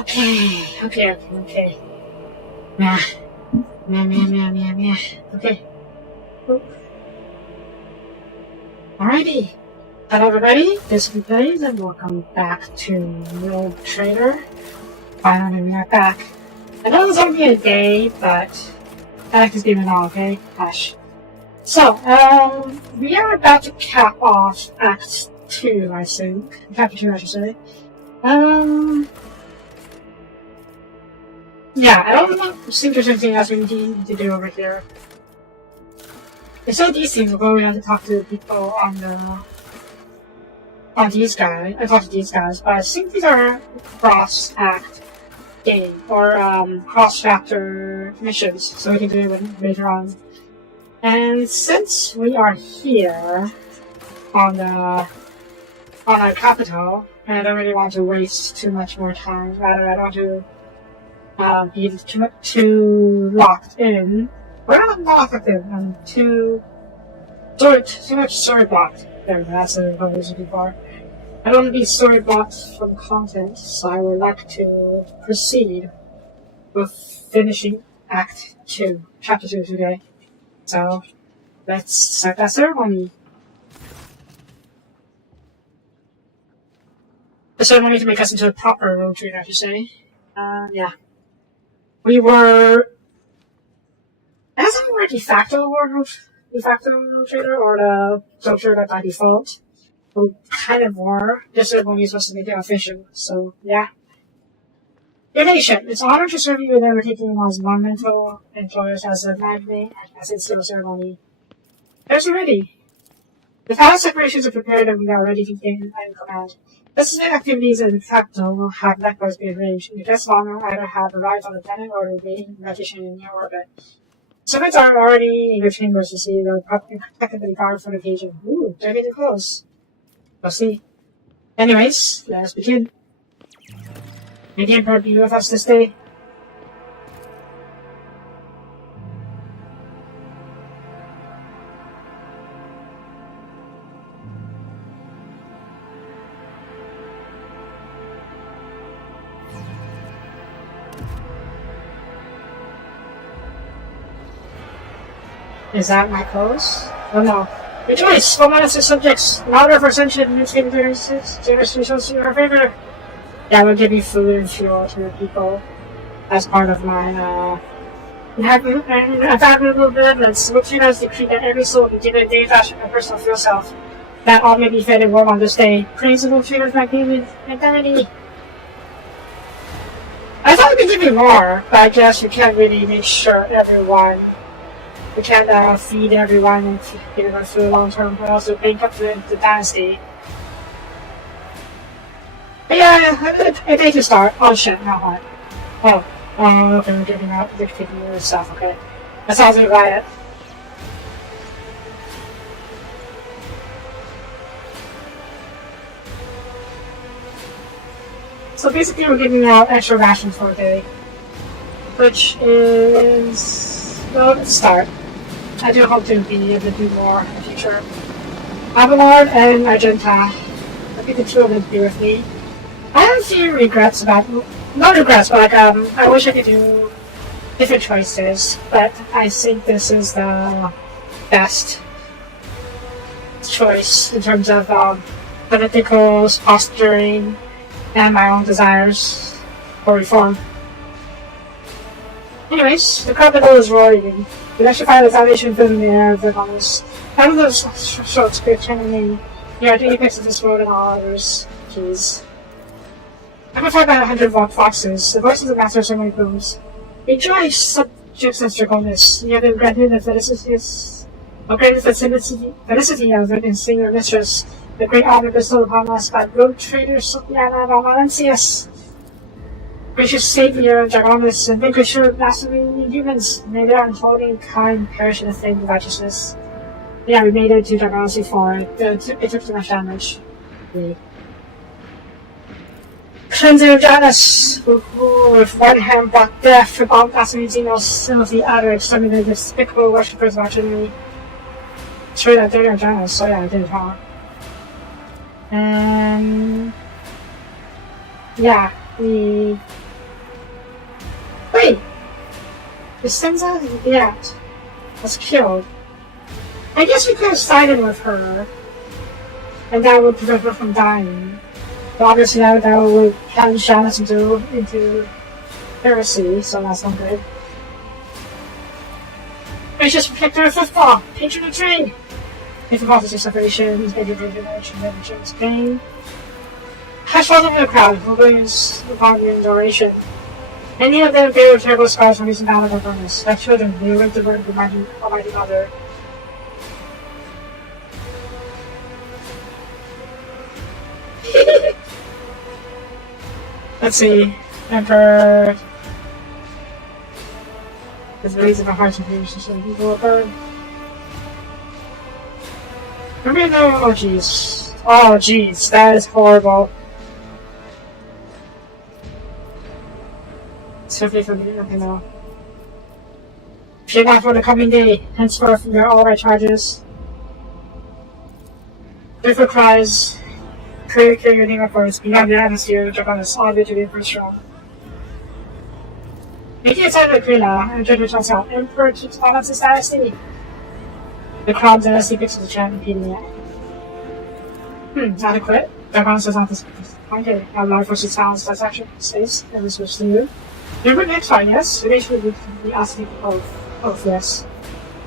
Okay. Meh. Okay. Cool. Alrighty. Hello everybody, this is Blaze and welcome back to World Trader. Finally we are back. I know it's only a day, but I like this game and all, okay? Hush. So, we are about to cap off Act 2, I think. Chapter 2, I should say. Yeah, I don't think there's anything else we need to do over here. Instead of these things, we're going to have to talk to people on these guys. I talked to these guys, but I think these are cross-act game, or cross-chapter missions, so we can do it later on. And since we are here on our capital, and I don't really want to waste too much more time, rather I don't want to be too locked in. We're not locked in, I'm too much story blocked. There, that's what I was looking for. I don't want to be story blocked from content, so I would like to proceed with finishing Act 2, Chapter 2 today. So, let's start that ceremony. The ceremony to make us into a proper road trader, I should say. Yeah. We were... I don't think we were de facto road trader, or the road trader by default. We kind of were. This ceremony is supposed to make it official, so yeah. Your nation, it's an honor to serve you in undertaking as monumental employers as a magnate as its seal ceremony. There's ready. The palace separations are prepared and we are ready to begin and command. Necessary activities in the capital will have likewise been arranged. Your guests of honor either have arrived on the planet or remain in vacation in your orbit. Servants are already in your chambers to see the impeccably guard for the occasion. Ooh, they're getting close. We'll see. Anyways, let's begin. May the Emperor be with us this day. Is that my clothes? Oh no. Rejoice! O Manus' subjects! Louder for ascension and maintain generations in your favor! Yeah, we'll give you food and fuel to your people as part of my, invaluable benevolence. Which you guys decree that every soul be given a day fashion and personal fuel self. That all may be fed and warm on this day. Praise the Lord, trader's magnificent identity! I thought we could give you more, but I guess you can't really make sure everyone. We can't feed everyone and give them food long term, but also bank up the dynasty. But yeah, I think to start. Oh shit, not hot. Oh, okay, we're giving out, they're taking your stuff, okay. That sounds like a riot. So basically we're giving out extra rations for a day. Which is... well, let's start. I do hope to be able to do more in the future. Abelard and Argenta. I think the two of them be with me. I have a few regrets about... not regrets, but like, I wish I could do different choices, but I think this is the best choice in terms of political posturing and my own desires for reform. Anyways, the capital is roaring. Electrify the foundation building the air of the commerce. None of those short scripts me. You are the apex of this world and all others. Jeez. Amplified by 100-watt foxes, the voice of the master suddenly booms. Rejoice, subjects of Draconis. You have been granted the felicity of witnessing your mistress, the great honor bestowed upon us by road trader Sopiana Valencius. Gracious Savior of Draconis, and vanquisher of blaspheming humans, may their unfolding kind perish in the flame of righteousness. Yeah, we made it to Draconis before. It took too much damage. Cleanser of Janus, who with one hand brought death about blaspheming Xenos, and with the other exterminated the despicable worshippers of our Trinity. Straight out there, Janus, so yeah, I did it wrong. And... yeah, we Costanza yet was killed. I guess we could have sided with her, and that would prevent her from dying. But obviously that would plunge Janice into heresy, so that's not good. Gracious protector of football, patron of trade! If hypothesis of separations, major generation, never pain. Hush falls over the crowd, who brings the poverty and duration. Many of them bear terrible scars from recent battle of illness. Like children, they await the word of the Almighty Mother. Let's see. Emperor. With the rays of a heart and fears to some people burn. Remember though? Oh jeez. Oh jeez, that is horrible. Soapie for me, okay now. Fear not for the coming day, henceforth from all my charges. Therefore cries, clear your name upwards, beyond the atmosphere which upon us all good to be for strong. Making a time of Krila, and Judge shouts out, Emperor keeps balance his dynasty. The crowd zealously picks the chant, repeating it. Adequate. Dragon says not this. Okay, our large versus sounds, that's actually space, and we switch to you. Remember next time, yes? Eventually we can be asking both, yes.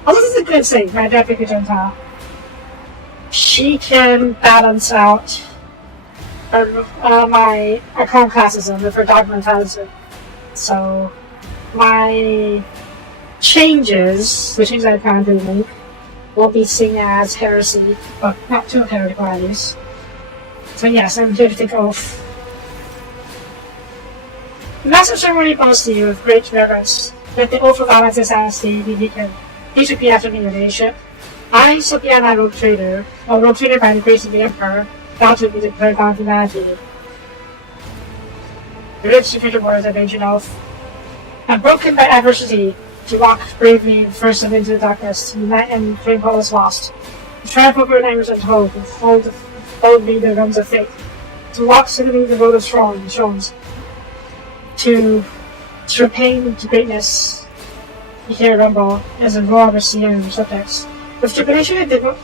Also, this is a good thing, my dad picked a Gentile. She can balance out my iconoclastism with her dogmatism. So, my changes, the changes I plan to make, will be seen as heresy, but not too heretical at least. So yes, I'm here to take oath. The massive ceremony bows to you with great reverence. Let the oath of Alexis Dynasty be beacon. Each repeat after me, your ladyship. I, Soapie, and I, rogue trader by the grace of the Emperor, thou to be declared bound to humanity. The rich superior words of ancient oath. And broken by adversity, to walk bravely first into the darkness, to unite and claim what was lost. To triumph over nightmares untold, to hold boldly the realms of fate. To walk swiftly the road of thrones. To pain to greatness, you hear a rumble as a roar of a sea and subjects. With trepidation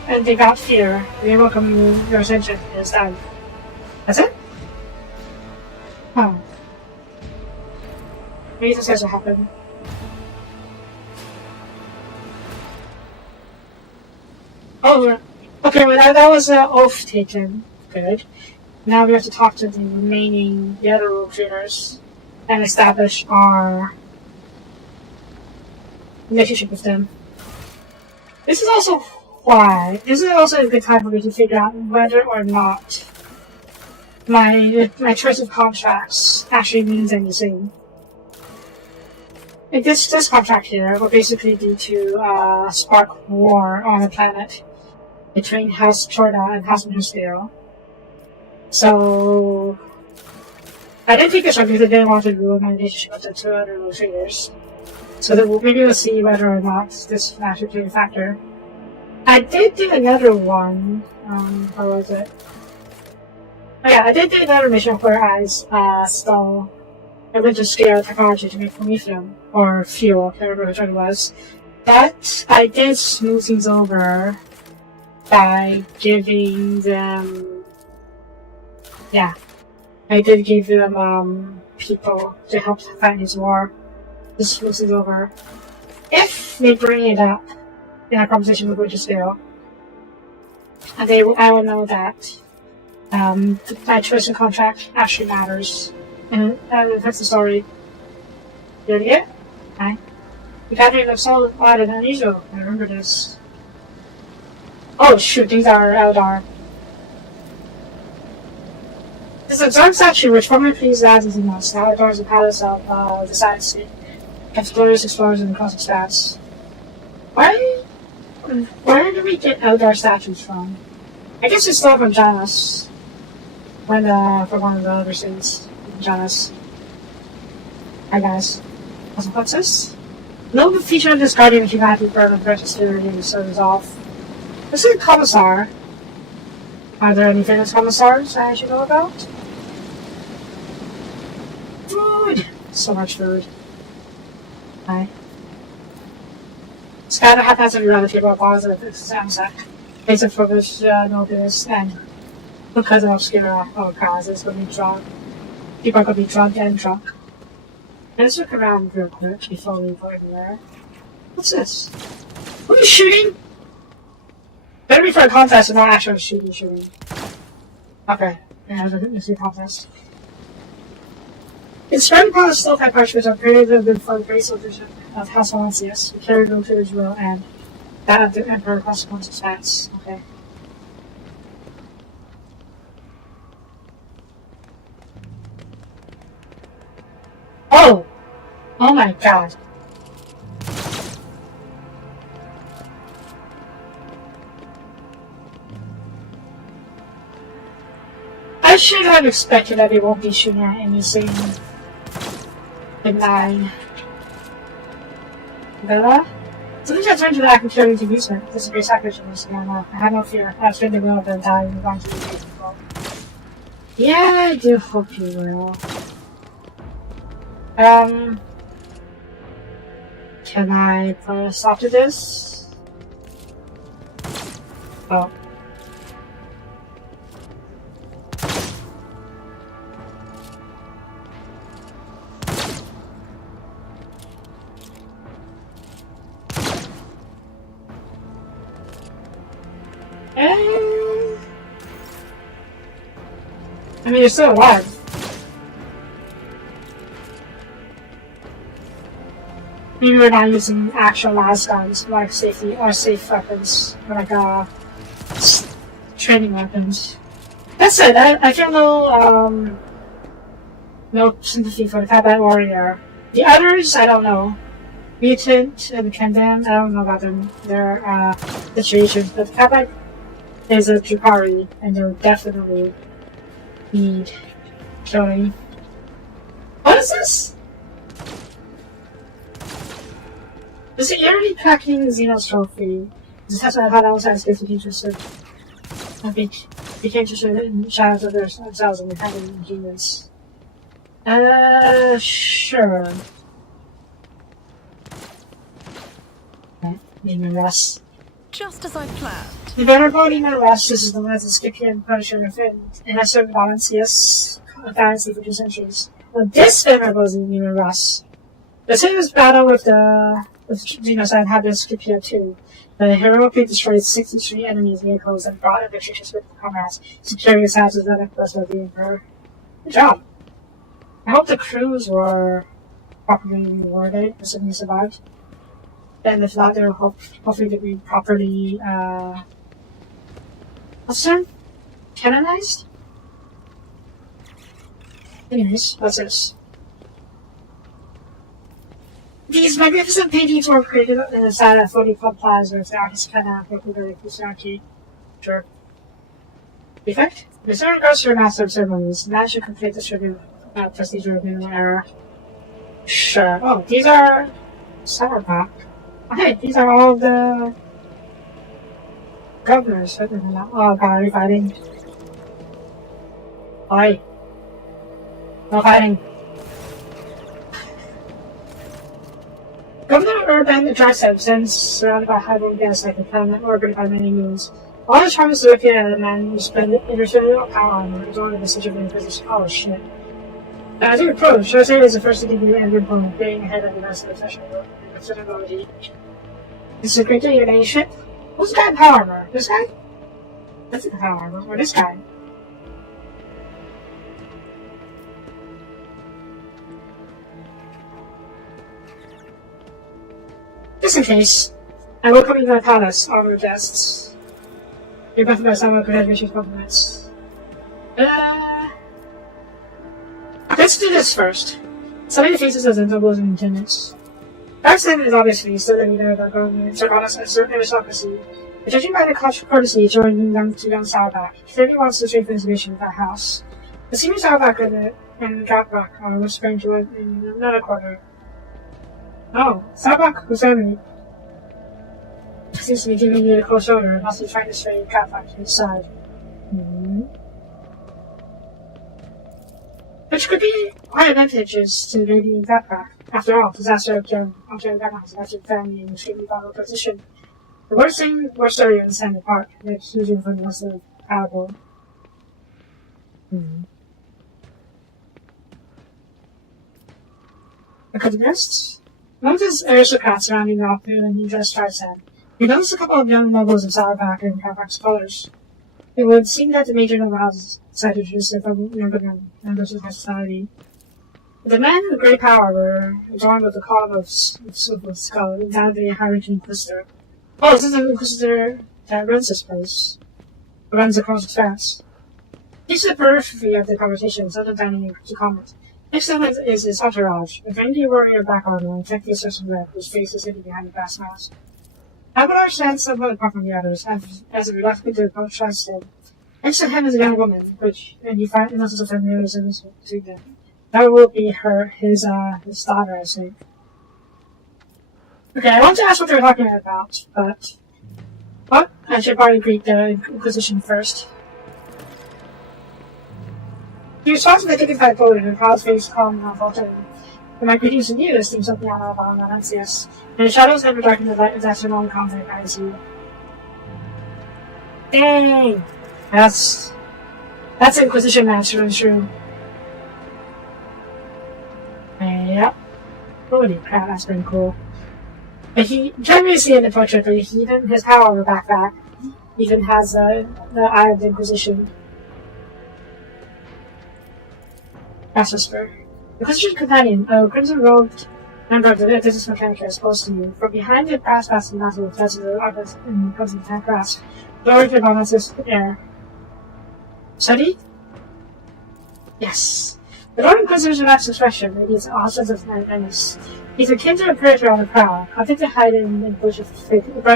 and devout fear, we welcome you, your ascension is done. That's it? Oh. Maybe this has to happen. Oh, okay, well that was an oath taken. Good. Now we have to talk to the other rogue traders and establish our relationship with them. This is also a good time for me to figure out whether or not my choice of contracts actually means anything. Like this contract here will basically be to spark war on the planet between House Chorda and House Minuscale. So I didn't take this one because I didn't want to ruin my relationship with the two other traders. So that maybe we'll see whether or not this will actually play a factor. I did do another one. How was it? Oh yeah, I did do another mission where I stole a winter scale technology to make promethium or fuel. I can't remember which one it was. But I did smooth things over by giving them. Yeah, I did give them people to help fight this war. This smooths it over. If they bring it up in a conversation with Winter Scale, and I will know that my choice of contract actually matters. And that's the story. You ready yet? Hi. The gathering looks so odd and unusual. I remember this. Oh shoot, these are Eldar. This absurd statue, which formerly pleased lads and most, now adorns the palace of the science city. Explorers and cosmic stats. Where do we get Eldar statues from? I guess it's still from Janus. From one of the other cities. Janus. Hi guys. What's this? No feature of this guardian of humanity burden of precious liberty so resolve. This is a commissar. Are there any famous commissars I should know about? Food! So much food. Hi. Scanner haphazard relative or positive exams basic for which notice and because of obscure causes will be drunk. People could be drunk and drunk. Let's look around real quick before we go anywhere. What's this? Who are you shooting? Better be for a contest and not actually shooting. Okay, yeah, it's a contest. In Spartan Palace, slow type parchments are created for the grace of House Valancius, who carried them to his will, and that of the Emperor consequence expands. Okay. Oh! Oh my god. I should have expected that they won't be shooting at anything benign. Villa? Something I turned to that I can carry to amusement. This is a great sacrifice once again. I have no fear. I've spent the will of the die and gone to the people. Yeah, I do hope you will. Can I put a stop to this? Oh. I mean, you're still alive. Maybe we're not using actual las guns, like safety or safe weapons, or like training weapons. That's it. I feel no sympathy for the combat warrior. The others, I don't know. Mutant and Condemned, I don't know about their situations, but the combat is a Drukari, and they'll definitely need killing. What is this? This is eerily cracking Xenos trophy. This has how that was as if interested. I became interested in shadows of themselves and having humans. Sure. Okay, Demon Rest. Just as I planned. The venerable Demon Rest is the ones that skip and Punisher within, and has served Valancius fantasy for 2 centuries. Well, this venerable Demon Rest. The serious battle with Xenocide had this Scipio too. The heroically destroyed 63 enemies' vehicles and brought in victory to split the comrades, securing his absence that necklace of the Emperor. Good job. I hope the crews were properly rewarded, assuming he survived. And if not, they'll hopefully be properly, what's the term? Canonized? Anyways, what's this? These magnificent paintings were created in the side of 40 Club Plaza with the artist Kana Rokuberry Kusaki. Sure. Defect? The certain goes to your master of ceremonies. Now should complete this review prestige review error. Sure. Oh, these are Soapie. Okay, these are all the governors. Oh god, are you fighting? Oi. No fighting. Governor Urban attracts substance surrounded by hydrogen gas like a planet orbited by many moons. All his charm is looking at a man who spent interstellar power armor, absorbing the message of the Inquisition. Oh shit. As you approach, Jose is the first to give you an point, being ahead of the rest of the fashionability. This is a great day, ship. Who's the guy in power armor? This guy? That's the power armor. Or this guy? Just in case, I welcome you to my palace, armor guests. You're both about someone who had mission compliments. Let's do this first. Study the faces of the nobles and lieutenants. Backstabbing is obviously still the leader of the government, are honest and certain aristocracy. But judging by the courtesy joining them to young Soapie, he clearly wants to strengthen his mission with that house. The senior Soapie and Gatbach are whispering to him in another corner. Oh, Soapie, who's enemy? Seems to be giving you the cold shoulder and must be trying to sway Gatbach to his side. Which could be quite advantageous to Lady Gatbach. After all, disaster after Ghana has left your family in an extremely vulnerable position. The worst story you understand the part, like hugely from the rest of the parable. The continuist? Notice aristocrats surrounding the opulent and dressed tribesman. You notice a couple of young nobles in sourback and Carfax colors. It would seem that the major noble houses decided to reduce their younger members of society. The men with great power were adorned with the column of skull and down the high-ranking inquisitor. Oh, this is an inquisitor that runs this place. Runs across the tracks. He's the periphery of the conversation, so dining to comment. Next to him is his entourage, a reindeer warrior black armor and technically certain red, whose face is hidden behind a glass mask. Abelard stands somewhat apart from the others, as a reluctant to approach him. Next to him is a young woman, and you find notices of familiarism between them. That will be his daughter, I think. Okay, I want to ask what they're talking about, but I should probably greet the Inquisition first. He responds to the dignified Poland, and Carl's face calm and unfaltering. The my greetings to you, esteemed Sopiana of Alancius, and the shadows ever darken the light of that long contact guides you. Dang! That's Inquisition master and true. Yep. Holy crap, that's been cool. But he generally see in the portrait, but he even his power on the backpack even has the Eye of the Inquisition. Brass Whisper. The Inquisition companion, a crimson-robed member of the business mechanic is close to you. From behind the brass basket mantle with flags of the armors and comes in tank grasp, lowering your bonuses in the air. Study? Yes. The Lord Inquisitor's relaxed expression radiates all sorts of menace. He's akin to a predator on the prowl, content to hide in a brush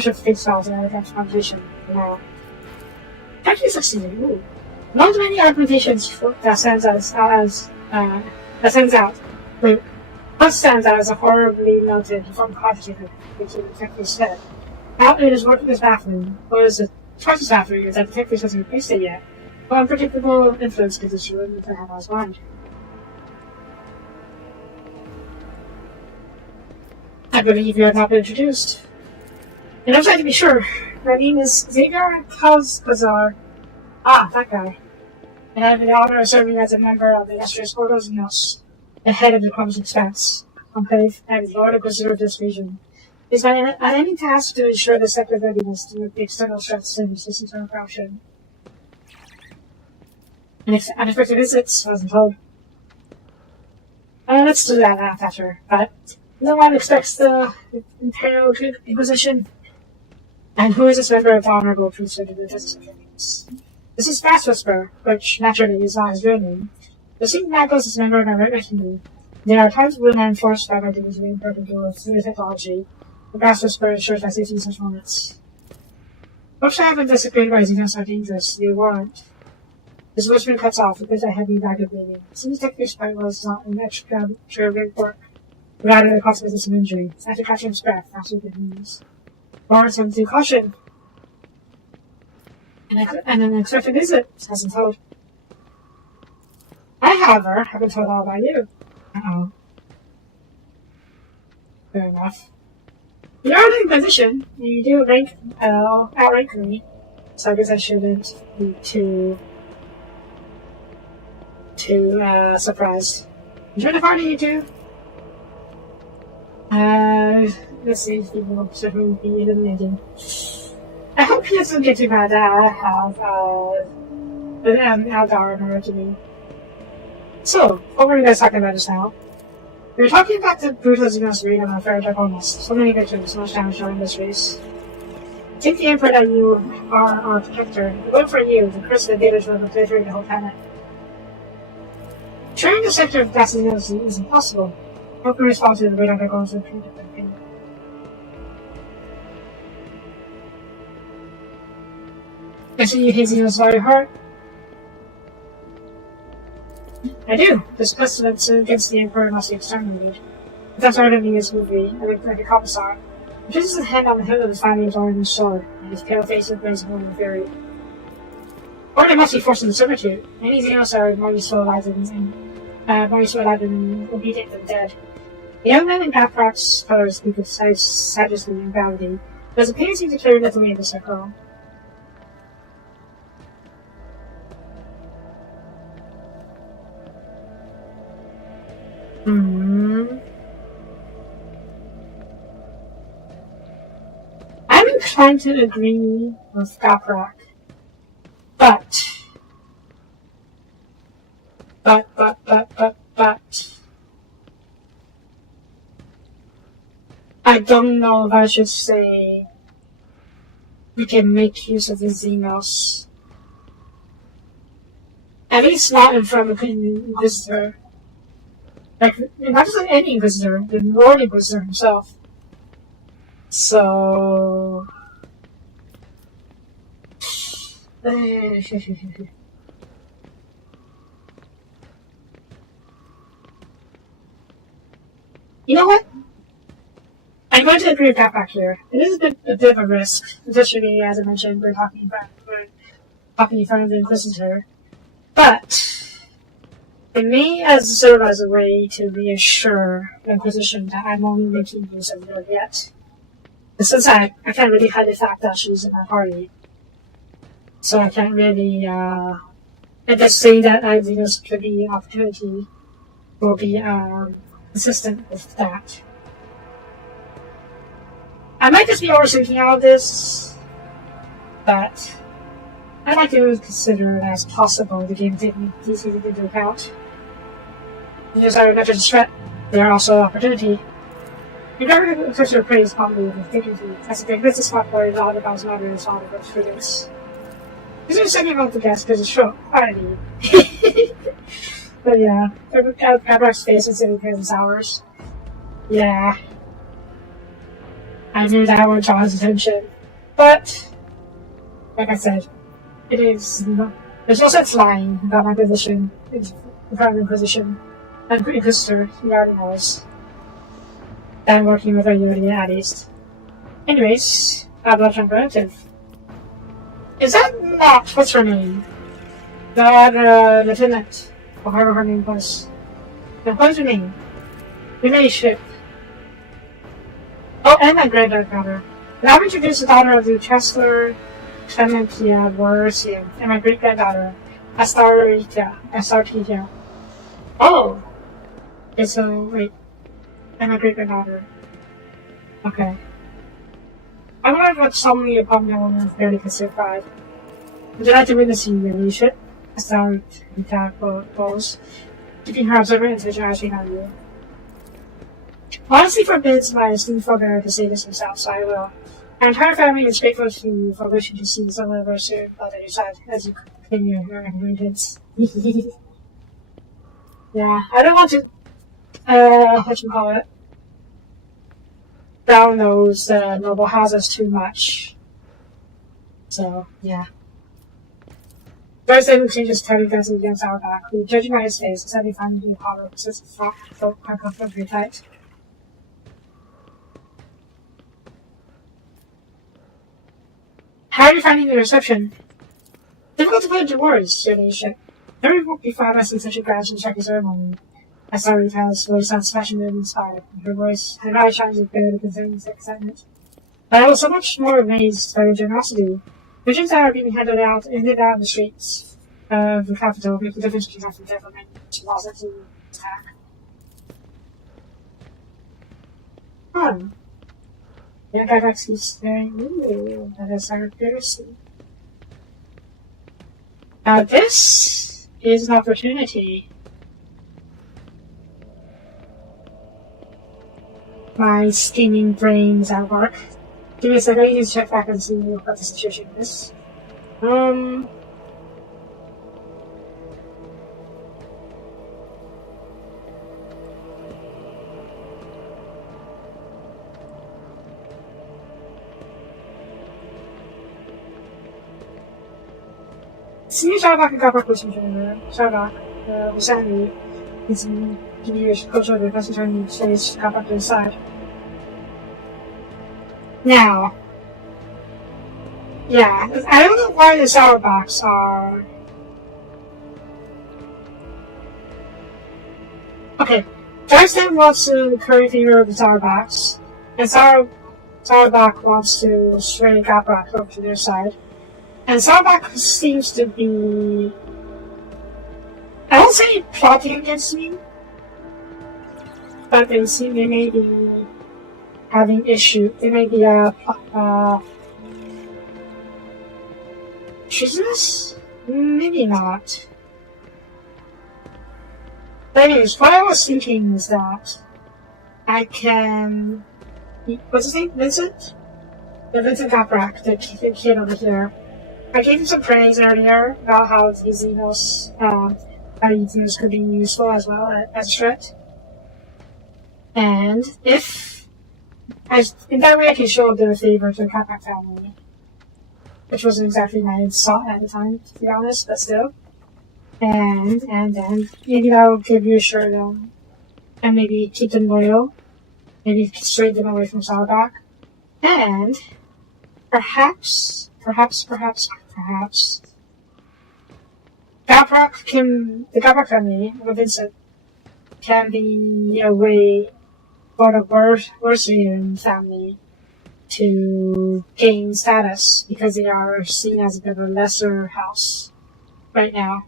of fake skulls and other conversation. Wow. Actually succeeded. Ooh. Among the many argumentations that stands out as a horribly melted from complicated which the detective said. Now it is working as baffling, or is it twice as baffling is that the detective hasn't replaced it yet. But unpredictable influence could just ruin the Hannah's mind. I believe you have not been introduced. And I'm trying to be sure. My name is Xavier Kalsbazar. Ah, that guy. And I have the honor of serving as a member of the illustrious Ordos Nos, the head of the Crumbs Expanse, Conclave, and Lord Inquisitor of this region. It is my unending task to ensure the sector's readiness to meet the external threats and resist internal corruption. And unexpected visits, wasn't told. Let's do that after, but no one expects the Imperial Inquisition. And who is this member of the Honorable Priesthood of the Justice of Kings? This is Brass Whisper, which naturally is not his real name. The St. Michael's is a member of my retinue. There are times when I am forced by my duties to be perpendicular to technology. The Brass Whisper ensures my safety in such moments. Books I haven't desecrated by Xenos are dangerous, they warrant. His whisper cuts off because I have me back of bleeding. It seems technically spite was not an extra big work. Rather, the consequence of some injury. After catching his breath, after the news. Warrants him to caution. And an unexpected visit, hasn't told. I, however, have been told all about you. Uh-oh. Fair enough. You are in position, and you do outrank me, so I guess I shouldn't be too surprised. Enjoy the party, you two. Let's see if people should be eliminating. I hope he doesn't get too mad that I have Aldar in order to me. So, what were you guys talking about just now? We were talking about the brutal Xenos raid on the Fair Draconis. So many victims, so much damage during this race. Think the Emperor that you are our protector. We vote for you, the curse of the invaders will obliterate the whole planet. Sharing the sector of gas is impossible. How can we respond to the raid on Draconis with different opinion? I see you hate Xenos very hard. I do. This pestilence against the Emperor must be exterminated. If that's our enemy in this movie, like a commissar. He places his hand on the hilt of his finely orange sword, and his pale face is blazing with fury. Or they must be forced into servitude. Many Xenos are more useful alive than obedient than dead. The young man in Pathrock's colors speak of sagacity and gravity, but his opinion seems to carry little weight in the circle. I'm inclined to agree with Pathrock, but I don't know if I should say we can make use of the Xenos. At least not in front of the Inquisitor. Like, not just any Inquisitor, the Lord Inquisitor himself. So... You know what? I'm going to agree with that back here. It is a bit of a risk, especially as I mentioned, we're talking in front of the Inquisitor. But it may serve as a way to reassure the Inquisition that I'm only making use of her yet. But since I can't really hide the fact that she's in my party, so I can't really I just say that I think this could be an opportunity will be consistent with that. I might just be overthinking all of this, but I'd like to consider it as possible the game taking these things into account. These are not just a threat, they are also an opportunity. Regarding the official praise probably with dignity, I think this is what worries all about matters all about critics. This is second about the guest because it's short, quality. But yeah, Pathrock's face is in his hours. Yeah. I knew that would draw his attention. But, like I said, it is not, there's no sense lying about my position in front of the Inquisition. I'm pretty Inquisitor, he already knows that I'm working with regularly at least. Anyways, Blood Relative. Is that not, what's her name? The Lieutenant, or whatever her name was. Now, what's her name? Relationship. Oh, and my granddaughter. Now I've introduced the daughter of the Chancellor Clementia Borsian, and my great-granddaughter, Astartia. Oh! Okay, so, wait. And my great-granddaughter. Okay. I wonder what suddenly upon the woman is barely considered pride. Would you like to witness the relationship? Astartia goes, keeping her observant attention as she on you. Modesty forbids my esteemed forbearer to say this himself, so I will. Our entire family is grateful to you for wishing to see some of our soon blood at your side as you continue your inheritance. Yeah, I don't want to, whatchamacallit, down those noble houses too much. So, yeah. First thing changes Teddy goes against our back, who, judging by his face, said he found him to be hollow, since it's not uncomfortably tight. How are you finding the reception? Difficult to put into words, your ladyship. Never before have I seen such a grand and shocking ceremony. I saw Rita's voice sounds passionate and inspired, and her eyes shines with barely concerning excitement. But I was so much more amazed by her generosity. Visions that are being handed out in the streets of the capital make the difference between life and death and to loss and to attack. Yeah, Gygax keeps staring. Ooh, that is our accuracy. Now this is an opportunity. My scheming brains at work. Give me a second, I need to check back and see what the situation is. See Shabak and Kappa pushing in Shabak, Husani, is in Jewish culture, the best attorney says Kappa to the side. Now, yeah, I don't know why the Sourbox are. Okay, Drivestem wants to curry favor the Sowerbacks, and Sowerback wants to sway Gaprak over to their side. And Sowerback seems to be, I won't say plotting against me, but they may be having issues. They may be treasonous? Maybe not. But anyways, what I was thinking is that I can... What's his name? Vincent? The Vincent Gaprak, the kid over here. I gave him some praise earlier about how these Xenos could be useful as well as a threat. And if... in that way I can show a bit of favor to the Gaprak family. Which wasn't exactly my thought at the time, to be honest, but still. And then maybe that'll give you a shirt on, and maybe keep them loyal, maybe sway them away from Sowerback, and perhaps, the Gaprak family, or Vincent, can be a way for the Worcester family to gain status, because they are seen as a bit of a lesser house right now.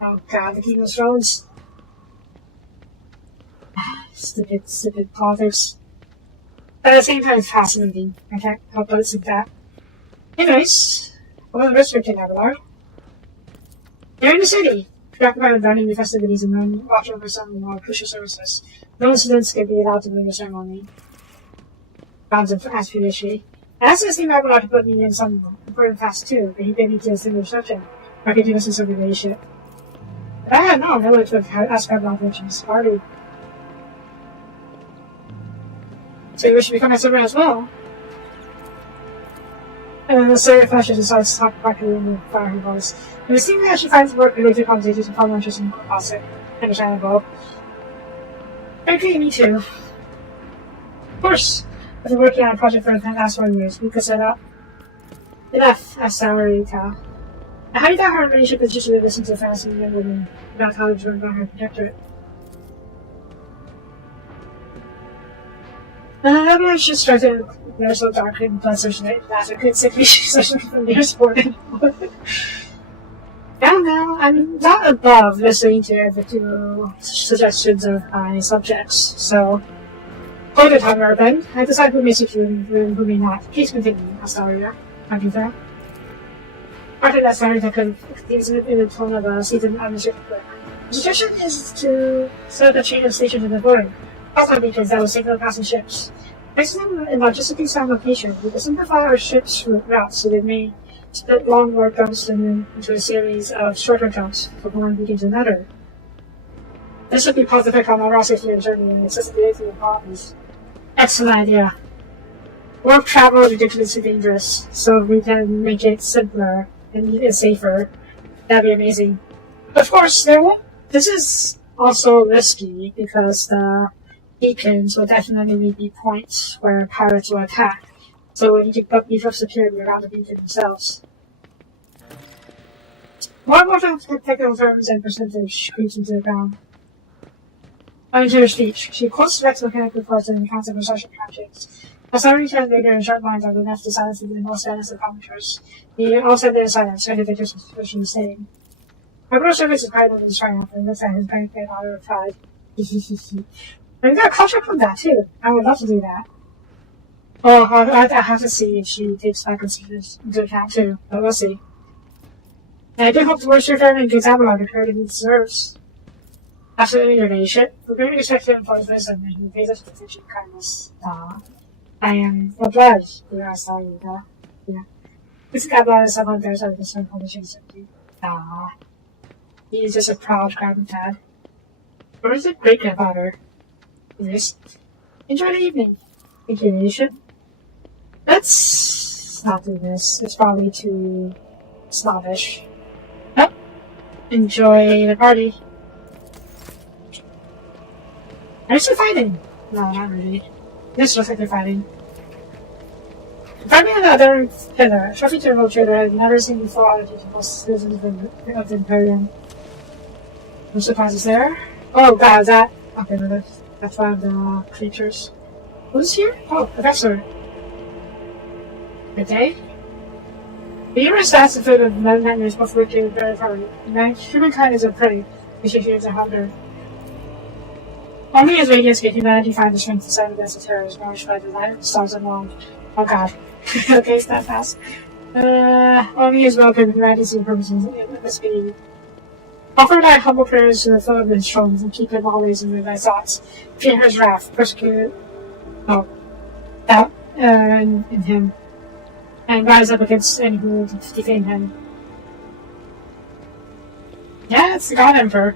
Oh god, the Game of Thrones. Stupid politics. But at the same time, it's fascinating. I can't help but think that. Anyways, what the rest of your Abelard? They're in the city, preoccupied with running the festivities and then watch over some more crucial services. No incidents can be allowed to bring the ceremony. Bounds of aspiracy. I asked this team Abelard to put me in some important tasks too, but he bid me to a single instruction. I could do this in some relationship. I had no ability to ask Abelard to mention this party. So you wish to become my servant as well? And then the Sarah flashes decides to talk practically in the fire her voice. And it seems that she finds work-related conversations and probably interesting and opposite. Understandable. Frankly, me too. Of course, I've been working on a project for the past 4 years. We could set up. Enough, asked Samarita. How do you doubt her relationship is just to listen to the fantasy of young women about how to learn about her protectorate? I mean, she's trying to wear so dark and blood social that I could simply especially from their sport. I don't know, I'm not above listening to every two suggestions of my subjects, so hold it, Hunter Ben. I decide who may succeed and who may not. Please continue, Astaria. Thank you, sir. After that, Sarita could in the tone of a seasoned administrative clerk. The suggestion is to set up a chain of stations in the void. Also because that will signal passing ships. Next time in logistically sound location, we will simplify our ships' routes so they may split long warp jumps into a series of shorter jumps from one region to another. This would be positive on overall safety and journey and accessibility of problems. Excellent idea. Warp travel is ridiculously dangerous, so we can make it simpler and safer. That'd be amazing. Of course, this is also risky because the beacons will definitely be points where pirates will attack, so we need to beef up security around the beacon themselves. More technical terms and percentage creeps into the ground. Into her speech, she quotes Rex mechanical parts and accounts of recession projects. As I return later in short lines are enough to silence the most innocent commenters. They all said their silence, so they just what she was saying. My brother service is pride on his triumph, and looks at his bank and honor of pride. And we got a contract from that too. I would love to do that. Oh, I have to see if she takes that into account too, but we'll see. And I do hope the worship family gives Abelard the credit he deserves. Absolutely, your ladyship. We're going to expect him for his wisdom, and he pays us with attention and kindness. I am the blood, you are sorry, yeah. This Abelard is someone bears out of this condition simply. He is just a proud grandpad. Or is it great grandfather? Yes. Enjoy the evening. Thank you, ladyship. Let's not do this. It's probably too snobbish. Nope. Enjoy the party. Are you still fighting? No, not really. This looks like they're fighting. Find me another pillar. Trophy to remote trader I've never seen before out of the citizens of the Imperium. No surprises there. Oh god, is that? Okay, no, that's one of the creatures. Who's here? Oh, Professor. Good day. The universe has the food of nightmares before it came very far. Humankind is a prey. We should fear the hunger. Only as radiance can humanity find the strength to stand against the terrors nourished by the light of the stars alone. Oh god. Okay, it's that fast. Only as well can humanity see purposes in this being. Offer thy humble prayers to the foe of his thrones and keep him always in thy thoughts. Fear his wrath, persecute. Oh. Doubt in him. And rise up against any who will defame him. Yeah, it's the God Emperor.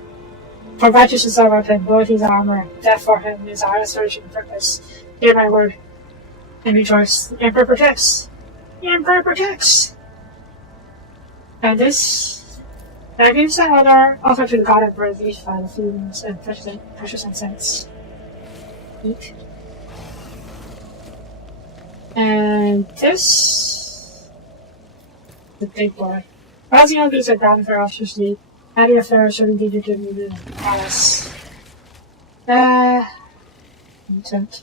For righteousness our weapon, glory his armor, death for him is our assertion purpose. Hear my word, and rejoice. The Emperor protects! The Emperor protects! And this, I give that honor also to the God Emperor, these by the feelings and precious incense. Eat. And this, the big boy. Rising on these are ground for us to sleep. Addie affairs should indeed you give me the palace. Intent.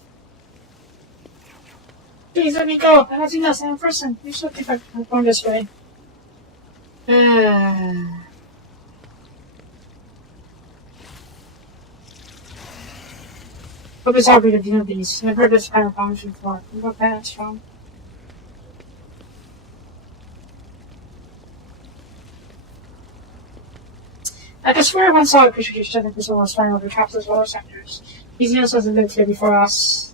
Please let me go. I don't think that's the same person. You should think I'm going this way. Hope it's happy to deal with these. I've heard this kind of function before. What that's from? I could swear I once saw a creature just stuck this almost flying over Capsule's lower sectors. These units hasn't lived here before us.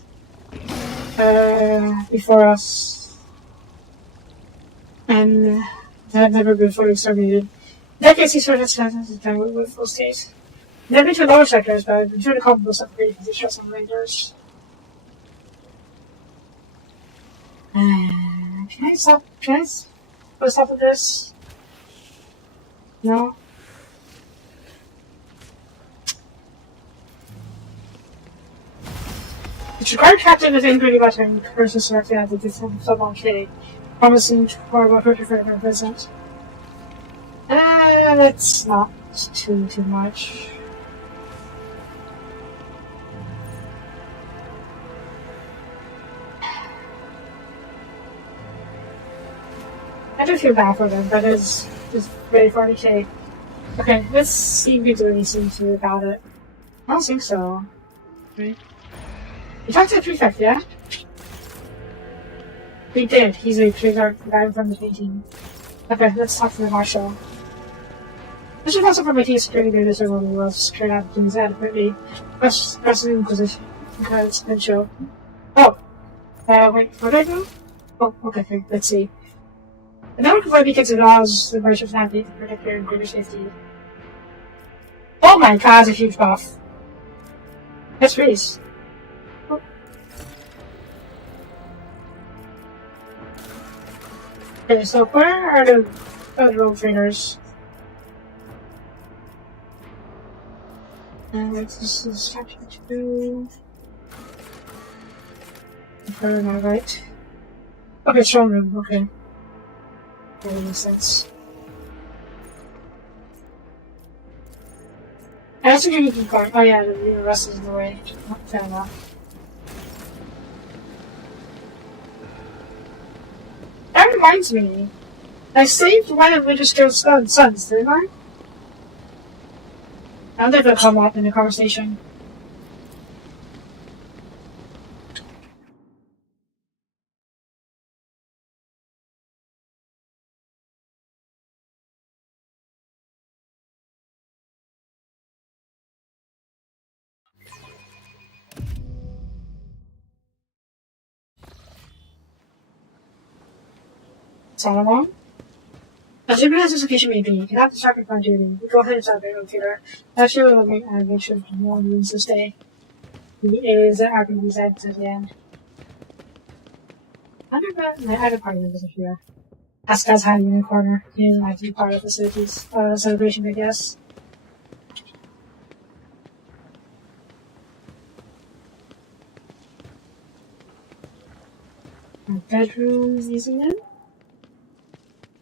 And had never been fully exterminated. In that case, he sort of stands down with full state. Never been to lower sectors, but I'm sure the comparable separated from the stress on rangers. Can I stop? Can I put a stop with this? No? The guard captain is angry about him and curses directly at the distant football kitty, promising to pour about her for her visit. That's not too much. I do feel bad for them, but it's just very 40k. Okay, let's see if we do anything to about it. I don't think so. Right? We talked to the prefect, yeah? We did. He's a prefect guy from the painting. Okay, let's talk to the marshal. This should also permit his security data so when he was carried out things adequately. Pressing Inquisition. Okay, it's been show. Oh! Wait, where did I go? Oh, okay, let's see. The network of beacons allows the merchant family to protect their greater safety. Oh my god, it's a huge buff. Let's freeze. Okay, so where are the road trainers? This is chapter 2. Where am I right? Okay, strong room, okay. That makes sense. I also think you can climb. Oh yeah, the rest is in the way. Oh, fair enough. That reminds me. I saved one of Winterskill's sons, didn't I? I wonder if they'll come up in the conversation. Solomon? As your business location may be, you can have to track your duty. You go ahead and start the computer. That's your little bit and make sure there's more rooms to stay. He is arguing at the end. I don't know, I have a party members here. Pascal's hiding in the corner. He doesn't like to be part of the facilities celebration, I guess. My bedroom is using it?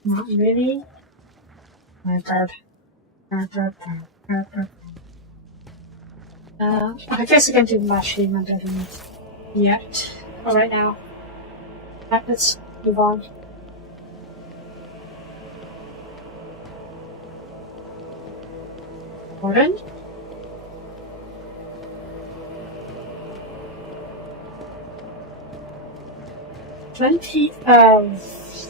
Not really. My bed. I guess I can do much in my bedroom yet. Or right now. Let's move on. Gordon? Plenty of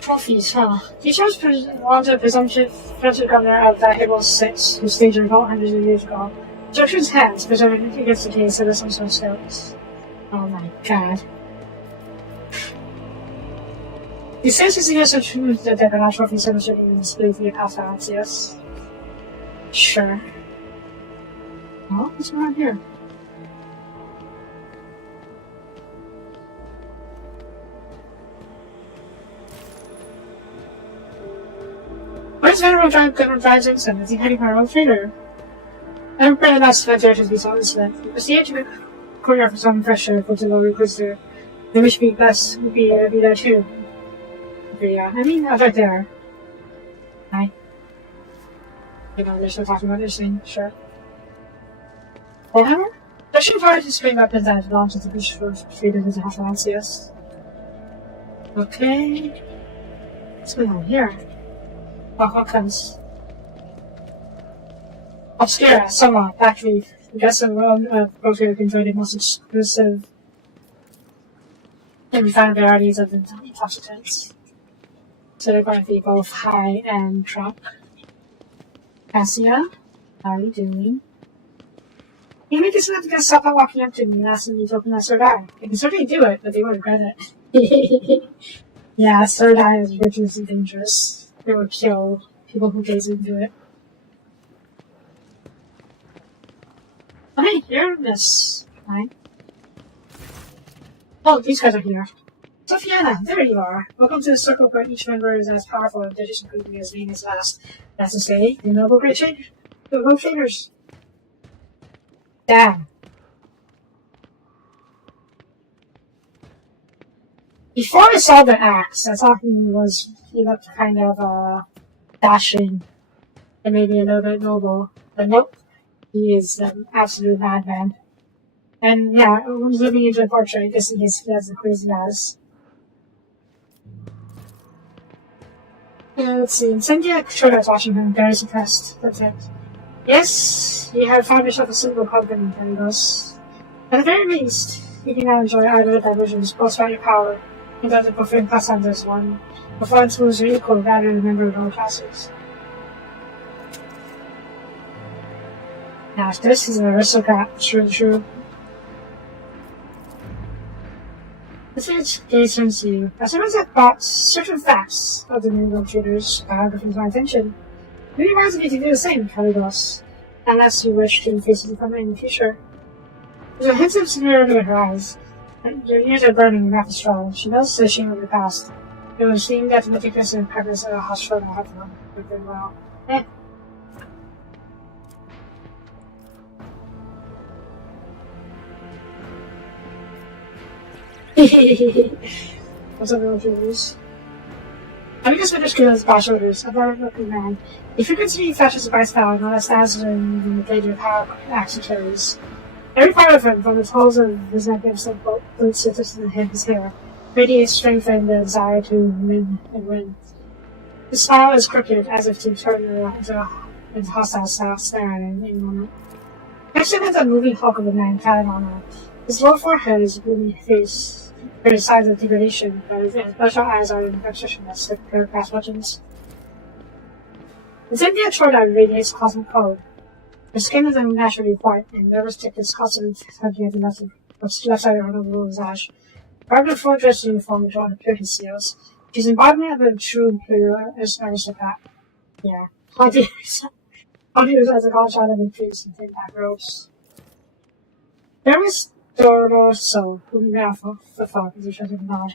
trophies, huh? Teachers want a presumptive governor of the Hegel Six, who staged a revolt hundreds of years ago. Church's hands, preserving against the case of the some sort of stones. Oh my god. The census is so true that the Bernard trophy service should even display the past balance, yes. Sure. Oh, what's around here? Where's Venerable Governor Johnson? Is he heading for our old trader? I'm pretty nice to to be so honest. It's the ancient courier for some pressure for the lower inquisitor. They wish me blessed would be there too. But yeah, I mean, I was right there. Hi. You know, they're still talking about this thing, sure. Warhammer? The ship party to spring weapons and launch at the beach for freedom as a half ounce, yes. Okay. What's going on here? What comes? Obscura, Summer, Blackleaf. I guess the world of Rotator can join the most exclusive and refined varieties of intoxicants. So they're going to be both high and drunk. Cassia, how are you doing? You make this enough to get stop by walking up to me and asking me to open that third eye. I can certainly do it, but they would regret it. Yeah, third eye is ridiculously dangerous. It would kill people who gaze into it. Oh, hey, you're Miss. Right? Oh, these guys are here. Sophiana, there you are. Welcome to the circle where each member is as powerful and digits including as being as last. That's to say, the noble great change. The noble traders. Damn. Before I saw the axe, I thought he looked kind of, dashing and maybe a little bit noble. But nope, he is an absolute madman. And yeah, when looking into the portrait, I guess he has the crazy eyes. Let's see, Cynthia showed us watching him, very suppressed. That's it. Yes, he had found himself a single company, there he goes. At the very least, you can now enjoy either diversions, both by your power, and other profane pastimes as one. Performance moves are equal rather than member of all classes. Now, this is an aristocrat, true. The third gaze turns to you. As soon as I brought certain facts of the New World Traders' biography to my attention, it reminds me to do the same, Caligos, unless you wish to face it from in the future. There's a hint of severity in her eyes, and your ears are burning and mouth is strong. She knows the shame of the past. It would seem that the meticulous and purpose of a hospital have done very well. What's up, little fingers? I just finished Girl's broad shoulders, a very looking man. He frequently fetches a vice power, not as dazzling in the greater power action carries. Every part of him, from the toes of his magnificent boots to the hem of his hair, radiates strength and the desire to win. His smile is crooked, as if to turn into hostile stare at him in a moment. Next to him is a moving hulk of a man clad in armor. His low forehead is a gloomy face, bears signs of degradation, but his bloodshot eyes are expressionless, like a pair of brass buttons. His India Troda radiates cosmic code. Her skin is unnaturally white, and nervous tick is constantly tugging at the left side of her noble visage. Barbed full dress uniform drawn to purity seals. She's embodiment of a true imperial aristocrat. Yeah. Haunted as a college child of the priest in thin black robes. There is Dorso, who we ran for the fuck, as he shows him a nod.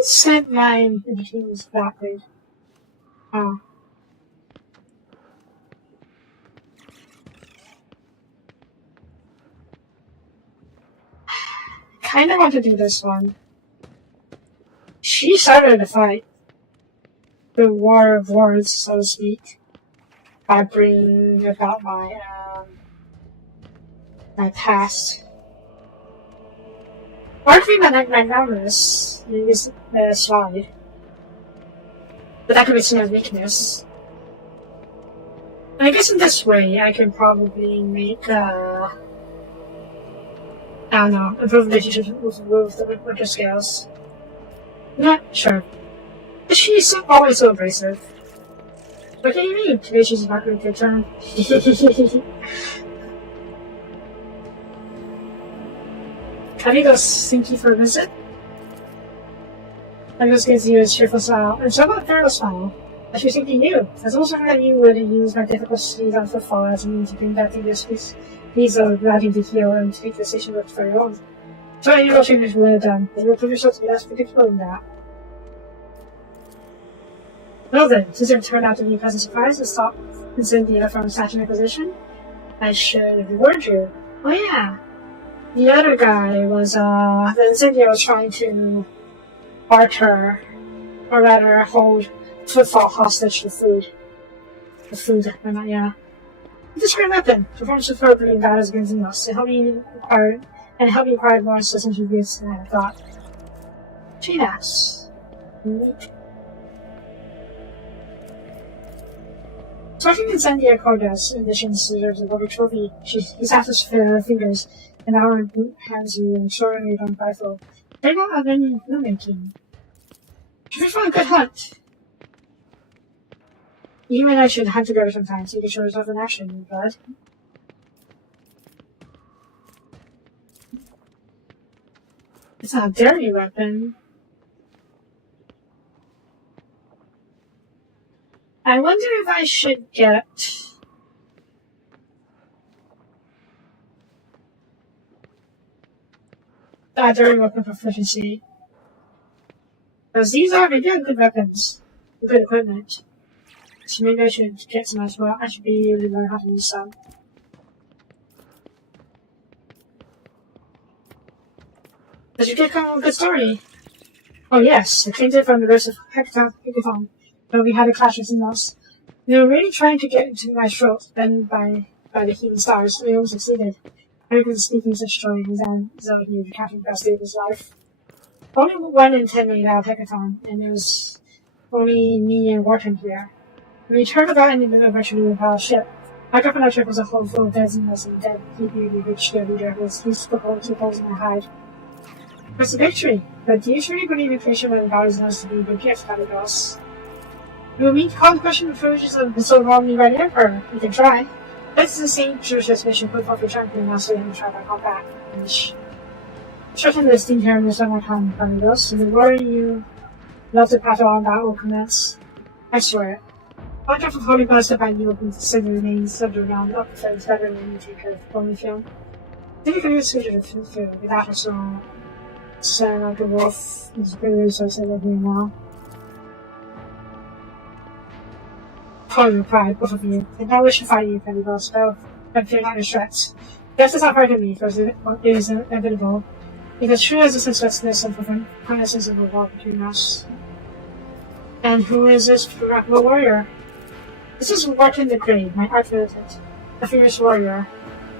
Who sent mine in teams that way? Oh. Kinda want to do this one. She started the fight. The war of words, so to speak. By bringing about my past. Partly my numbers in this slide. But that could be seen as weakness. And I guess in this way, I can probably make, I don't know, improve the relationship with the scales. Not sure. But she's always so abrasive. What do you mean? Today she's not going to take turn. Can you go stinky for a visit? That just gives you a cheerful smile, and so about a fearless smile. I should think you knew. As also that you would use my difficulties on footfall as a means to bring back to this piece of riding to heal and take the station work for your own. So you will change when done, and you'll prove yourself to be less predictable than that. Well then, since it turned out to be a pleasant surprise to stop Cynthia from snatching a position, I should reward you. Oh yeah. The other guy was, then Cynthia was trying to barter, or rather hold footfall hostage to food. The food, yeah. This great weapon, performs superbly in battles against us, and help me acquire more essential gifts than I had thought. Cheetahs. Starting in Sandia Cordes, in addition deserves a rubber trophy. He snaps his fingers, and our hands you an extraordinary young rifle. They don't have any filmmaking. Should we find a good hunt? You and I should hunt together sometimes, so you can show yourself in action, bud. It's not a dirty weapon. I wonder if I should get that dirty weapon proficiency. Because these are good weapons. Good equipment. So maybe I should get some as well. I should be able to learn how to use some. Did you get a good story? Oh yes, I came to from the rest of Hackathon. But we had a clash with us. They were really trying to get into my throat, then by the healing stars, they all succeeded. American speaking such stories and so he was captured the best day of his life. Only 1 in 10 made out of Hackathon, and there was only me and Wharton here. When we turned about in the middle of virtually a ship, I got on our trip was a hole full of dead and dead people who reached their leader who was used to the holes in my hide. It's a victory, but do you truly believe in creation when God is supposed to be a good gift, Father Goss? You will meet call the question of privileges of the so wrongly by the Emperor. You can try. This is the same Jewish mission put forth for champion now, so you can try to combat. Certain listing here in the summertime, Father Goss, and the worry you love to pass on that will commence. I swear it. I'll drop a holy blessed by you will consider the names subject around up for it's better than you take care of the only film. Think you can use suited of food without a song. Sound like a wolf. It's pretty so I said that here now. Follow your pride, both of you. And I wish to fight you, Father Goss, though I fear not your threats. Death does not hurt me, because it is inevitable. It is true as the senselessness of the harnesses of the wall between us. And who is this remarkable warrior? This is Wharton the Grey, my art militant, a fierce warrior,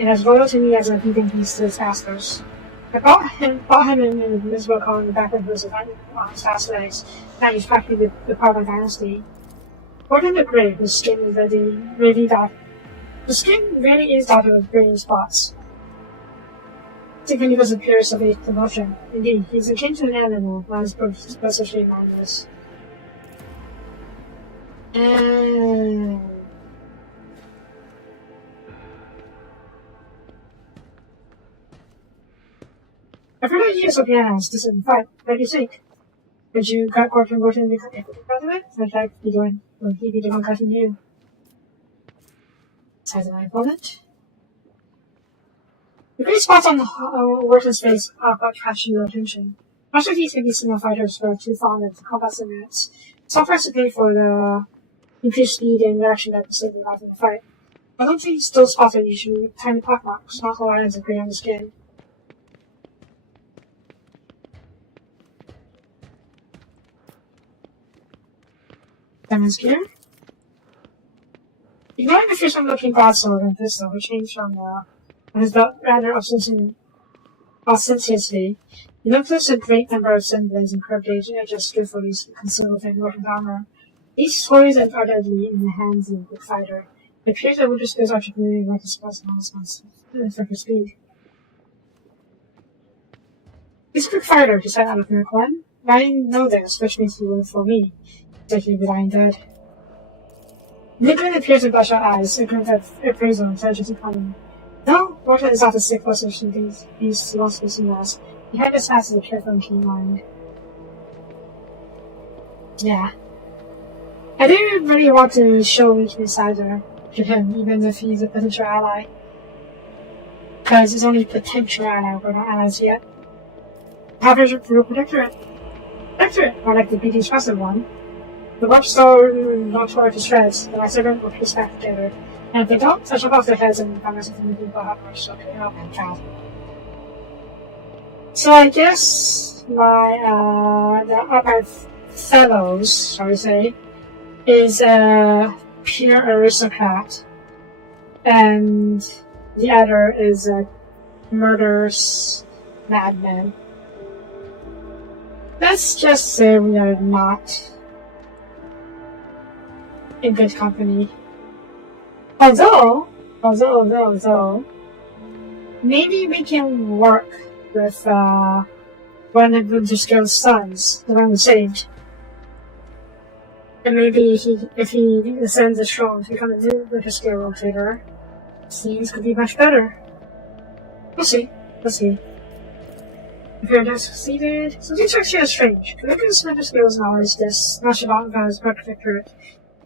and as loyal to me as a heathen beast to his masters. I bought him in an invisible collar in the back of his on his fast legs, now he's practically the part of dynasty. Wharton the Grey, whose skin is really dark. The skin really is dotted with grey spots. Typically was the purest of emotion. Indeed, he is akin to an animal, while his birth is especially mindless. I forgot you Soapie asked this in fight. What do you think? Would you cut Wharton to become part of it? In fact, will he be the one cutting you? Says my opponent. The grey spots on Wharton's face are about catching your attention. Much of these can be single fighters were too fond of combat simulates. Some fights to pay for the increased speed and reaction that save the life in the fight. I don't think those spots are usually tiny pockmarks, not whole ends of gray on the skin. Diamond's gear. Ignoring the fearsome looking broadsword and pistol, which changed from his belt rather ostensibly, he noticed a great number of sin blades and curved edges skillfully concealed within working armor. These toys are deadly in the hands of a good fighter. It appears that winter skills are particularly like a specimen for speed. He's a quick fighter, he said out of miracle. I know this, which means he will for me. Taking the lying dead. Niggling appears with bloodshot eyes, a group of appraisal and intelligence economy. No, Walter is not the sick person these wants to be seen as. Behind his mask is a careful and keen mind. Yeah. I didn't really want to show weakness either to him, even if he's a potential ally. Because he's only potential ally, we're not allies yet. However, real protectorate. Protectorate, or like the BD's trusted one. The watchstone not tore to shreds, but my servant will piece back together. And if they don't, I chop off their heads and find myself in the people how much okay, oh my god. So I guess my fellows, shall we say, is a pure aristocrat, and the other is a murderous madman. Let's just say we are not in good company. Although, maybe we can work with one of Winterskill's sons, the one who saved. And maybe if he ascends the throne to become a new Winterskill rotator, things could be much better. We'll see. If you're not succeeded, something strikes you as strange. Connecting Winterskill's knowledge this much about his protectorate.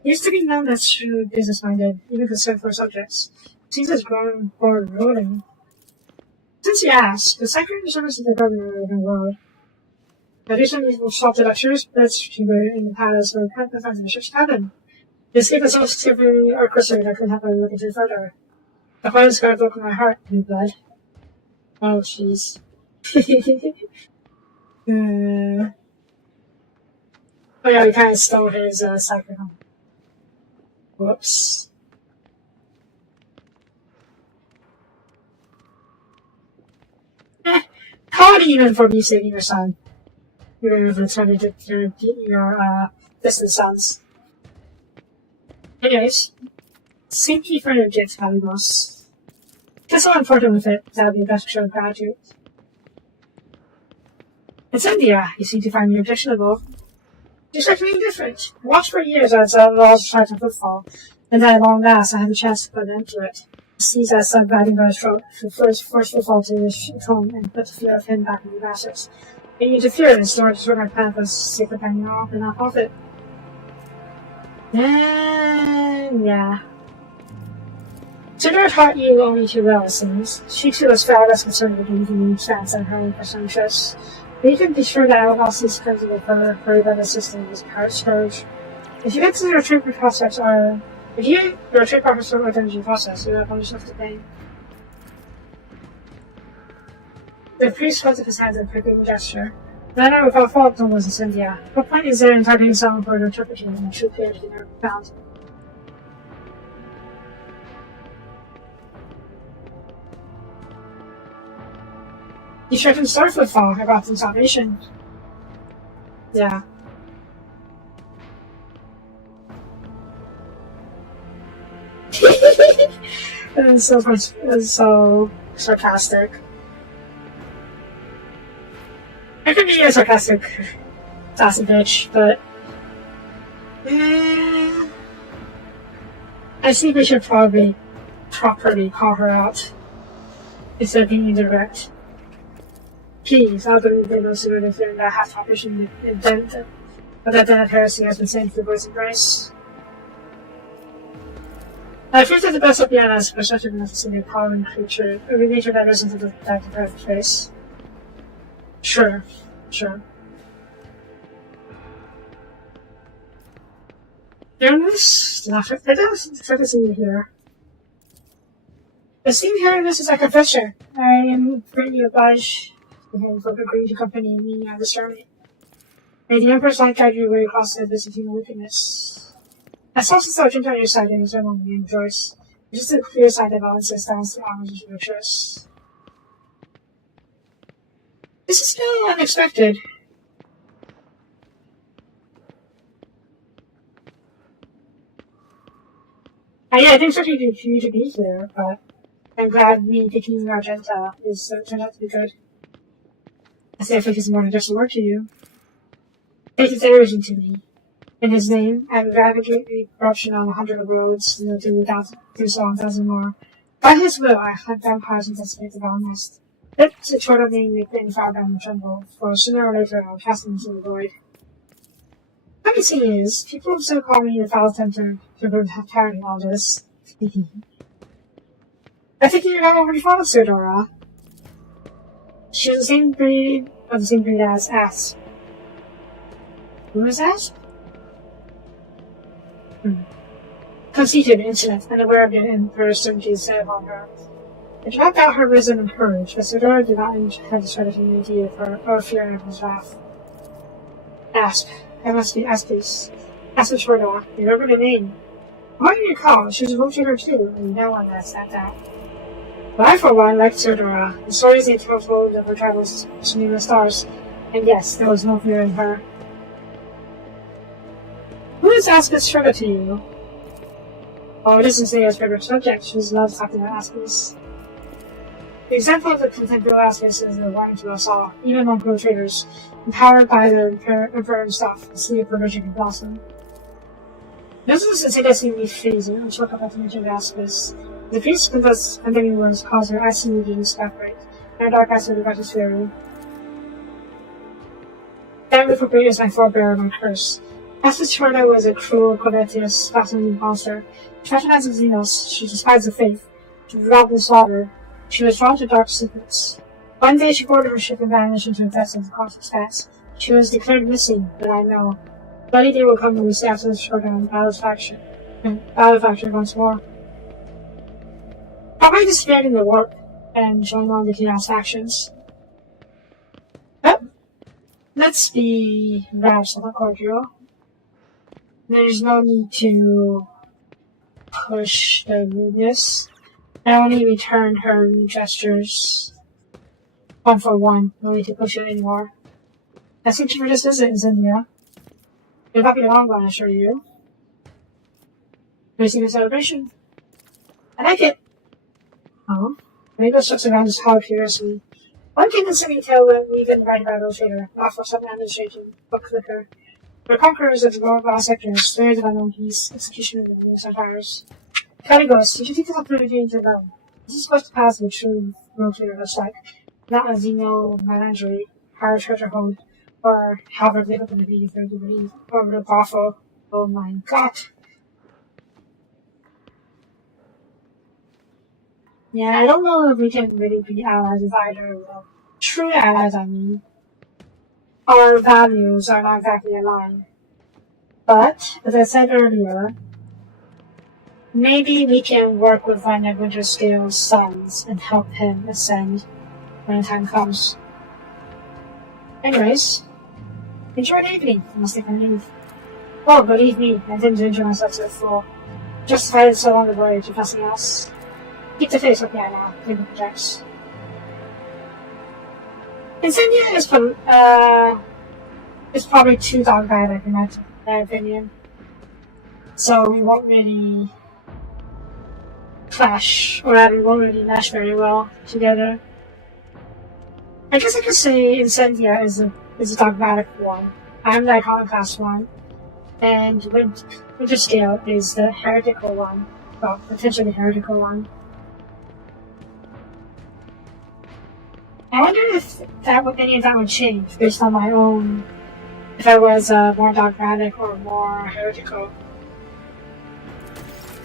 He used to be known as shrewd, business-minded, even concerned for subjects. Seems has grown bored ruling. Since he asked, the secretary service of the governor of the world. The recently shot the luxurious beds chamber in the palace where the front of the ship's cabin. The escape was so severely orchestrated I couldn't help but look into it further. The fire scarred broke my heart, new blood. Oh, jeez. Oh yeah, we kind of stole his sacred home. Whoops. How even for me saving your son? You're returning to your distant sons. Anyways, thank you for your gift, Valuable. That's all important with it. That would be the best show of gratitude. It's India. You seem to find me objectionable. You expect me different. I watched for years as laws tried to footfall, and then at long last I had the chance to put an end to it. Seized that son biting by his throat, forced footfall to his home, and put the fear of him back in the masses. It interfered in store to sort my path as sacred banging off and not off it. Yeah. Cinder taught you only too well, it seems. She too was far less concerned with the stance and her own personal interests. But you can be sure that I will also see kinds of her by the system as part scourge. If you get to the retreat process or if you the retreat process or energy process, you have yourself to blame. The priest held up his hands in a quick gesture. Then I without fault was Cynthia. What point is there in targeting someone for interpreting and true clarity never found? You threatened Starfoot Fall about the salvation. Yeah. That's so sarcastic. I could be a sarcastic sassy bitch, but I think we should probably properly call her out instead of being indirect. Please, I believe they know sooner than fearing that half population intent, but that then heresy has been sent to the voice of grace. I fear that the best of the allies are such enough to see a common creature, every nature that risen to the earth face. Sure, Sure. Journalist? I don't expect to see you here. The scene here, this is a confession. I am greatly obliged to him for agreeing to accompany me on this journey. May the Emperor's light guide you away across the abyss of human wickedness. I saw the sergeant on your side and his own and Joyce. Just a clear sight that balances down the arms of your choice. This is still unexpected. Yeah, I didn't expect you to be here, but I'm glad me picking Argenta is turned out to be good. I say I think it's more than just a word to you. Fate is everything to me. In his name, I eradicate the corruption on 100 roads, and do so on 1,000 more. By his will, I hunt vampires and decimate the honest. Let the short of me make any firebrand tremble, for sooner or later I'll cast him into the void. Funny thing is, people still call me the foul tempter for carrying all this. I think you're not already fond of Theodora. She was the same breed as Asp. Who is Asp? Conceited, insolent, unaware of the Emperor's certainty set upon her. I do not doubt her wisdom and courage, but Theodora did not have the sort of humility of her, or fear of his wrath. Asp. I must be Aspis. Aspis Theodora. You remember the name. Why do you recall? She was a rotator too, and no one has that down. But I, for one, liked Theodora. The stories they told of her travels to numerous stars, and yes, there was no fear in her. Who is Aspis Theodora to you? Oh, it isn't Theodora's favorite subject. She loves talking about Aspis. The example of the contemporary Aspis is the one to us all, even among pro-traders, empowered by the Emperor himself, the sleep of provision can blossom. This is a significantly freezing, and took up at the mention of Aspis. The priest condemning words cause her icy region to evaporate, and her dark eyes will regard his fury. That would appropriate as my forebearer my curse. Aspis Theodora was a cruel, covetous, fascinating monster. Fraternizing Xenos, she despised the faith. She robbed and slaughtered. She was drawn to dark secrets. One day she boarded her ship and vanished into the depths of the cosmic expanse. She was declared missing, but I know. Bloody day will come when we stay after this program and battle faction once more. Probably disappeared in the warp and join on the chaos factions. But let's be rash and cordial. There's no need to push the rudeness. I only returned her rude gestures. One for one. No need to push it anymore. That's what you for this visit, India. You're not be long one, I assure you. Receiving a celebration. I like it. Oh. Maybe it's just around this hall curiously. One can instantly tell when we've been right about illustrator, not for some administration, but clicker. We're conquerors of the world vast sectors, slayers of unknown peace, executioners of new empires. Caligos, you should take this opportunity to learn. This is supposed to pass the true rotator looks like, not a Xeno menagerie, higher treasure hold, or however they open the be for you to believe, or the Buffalo. Oh my god. Yeah, I don't know if we can really be allies with either of them. True allies, I mean. Our values are not exactly aligned. But, as I said earlier, maybe we can work with one of Winterscale's sons and help him ascend when the time comes. Anyways, enjoy the evening. I must take my leave. Oh, believe me, I didn't enjoy myself to the full. Justified so long the voyage, if nothing else. Keep the face up here now, leave the projects. Insignia is probably too dogmatic in my opinion. So we won't really clash, or rather we won't really mesh very well together. I guess I could say Incendia is a dogmatic one. I'm the iconoclast one. And Winterscale is the heretical one. Well, potentially heretical one. I wonder if any of that would change based on my own, if I was more dogmatic or more heretical.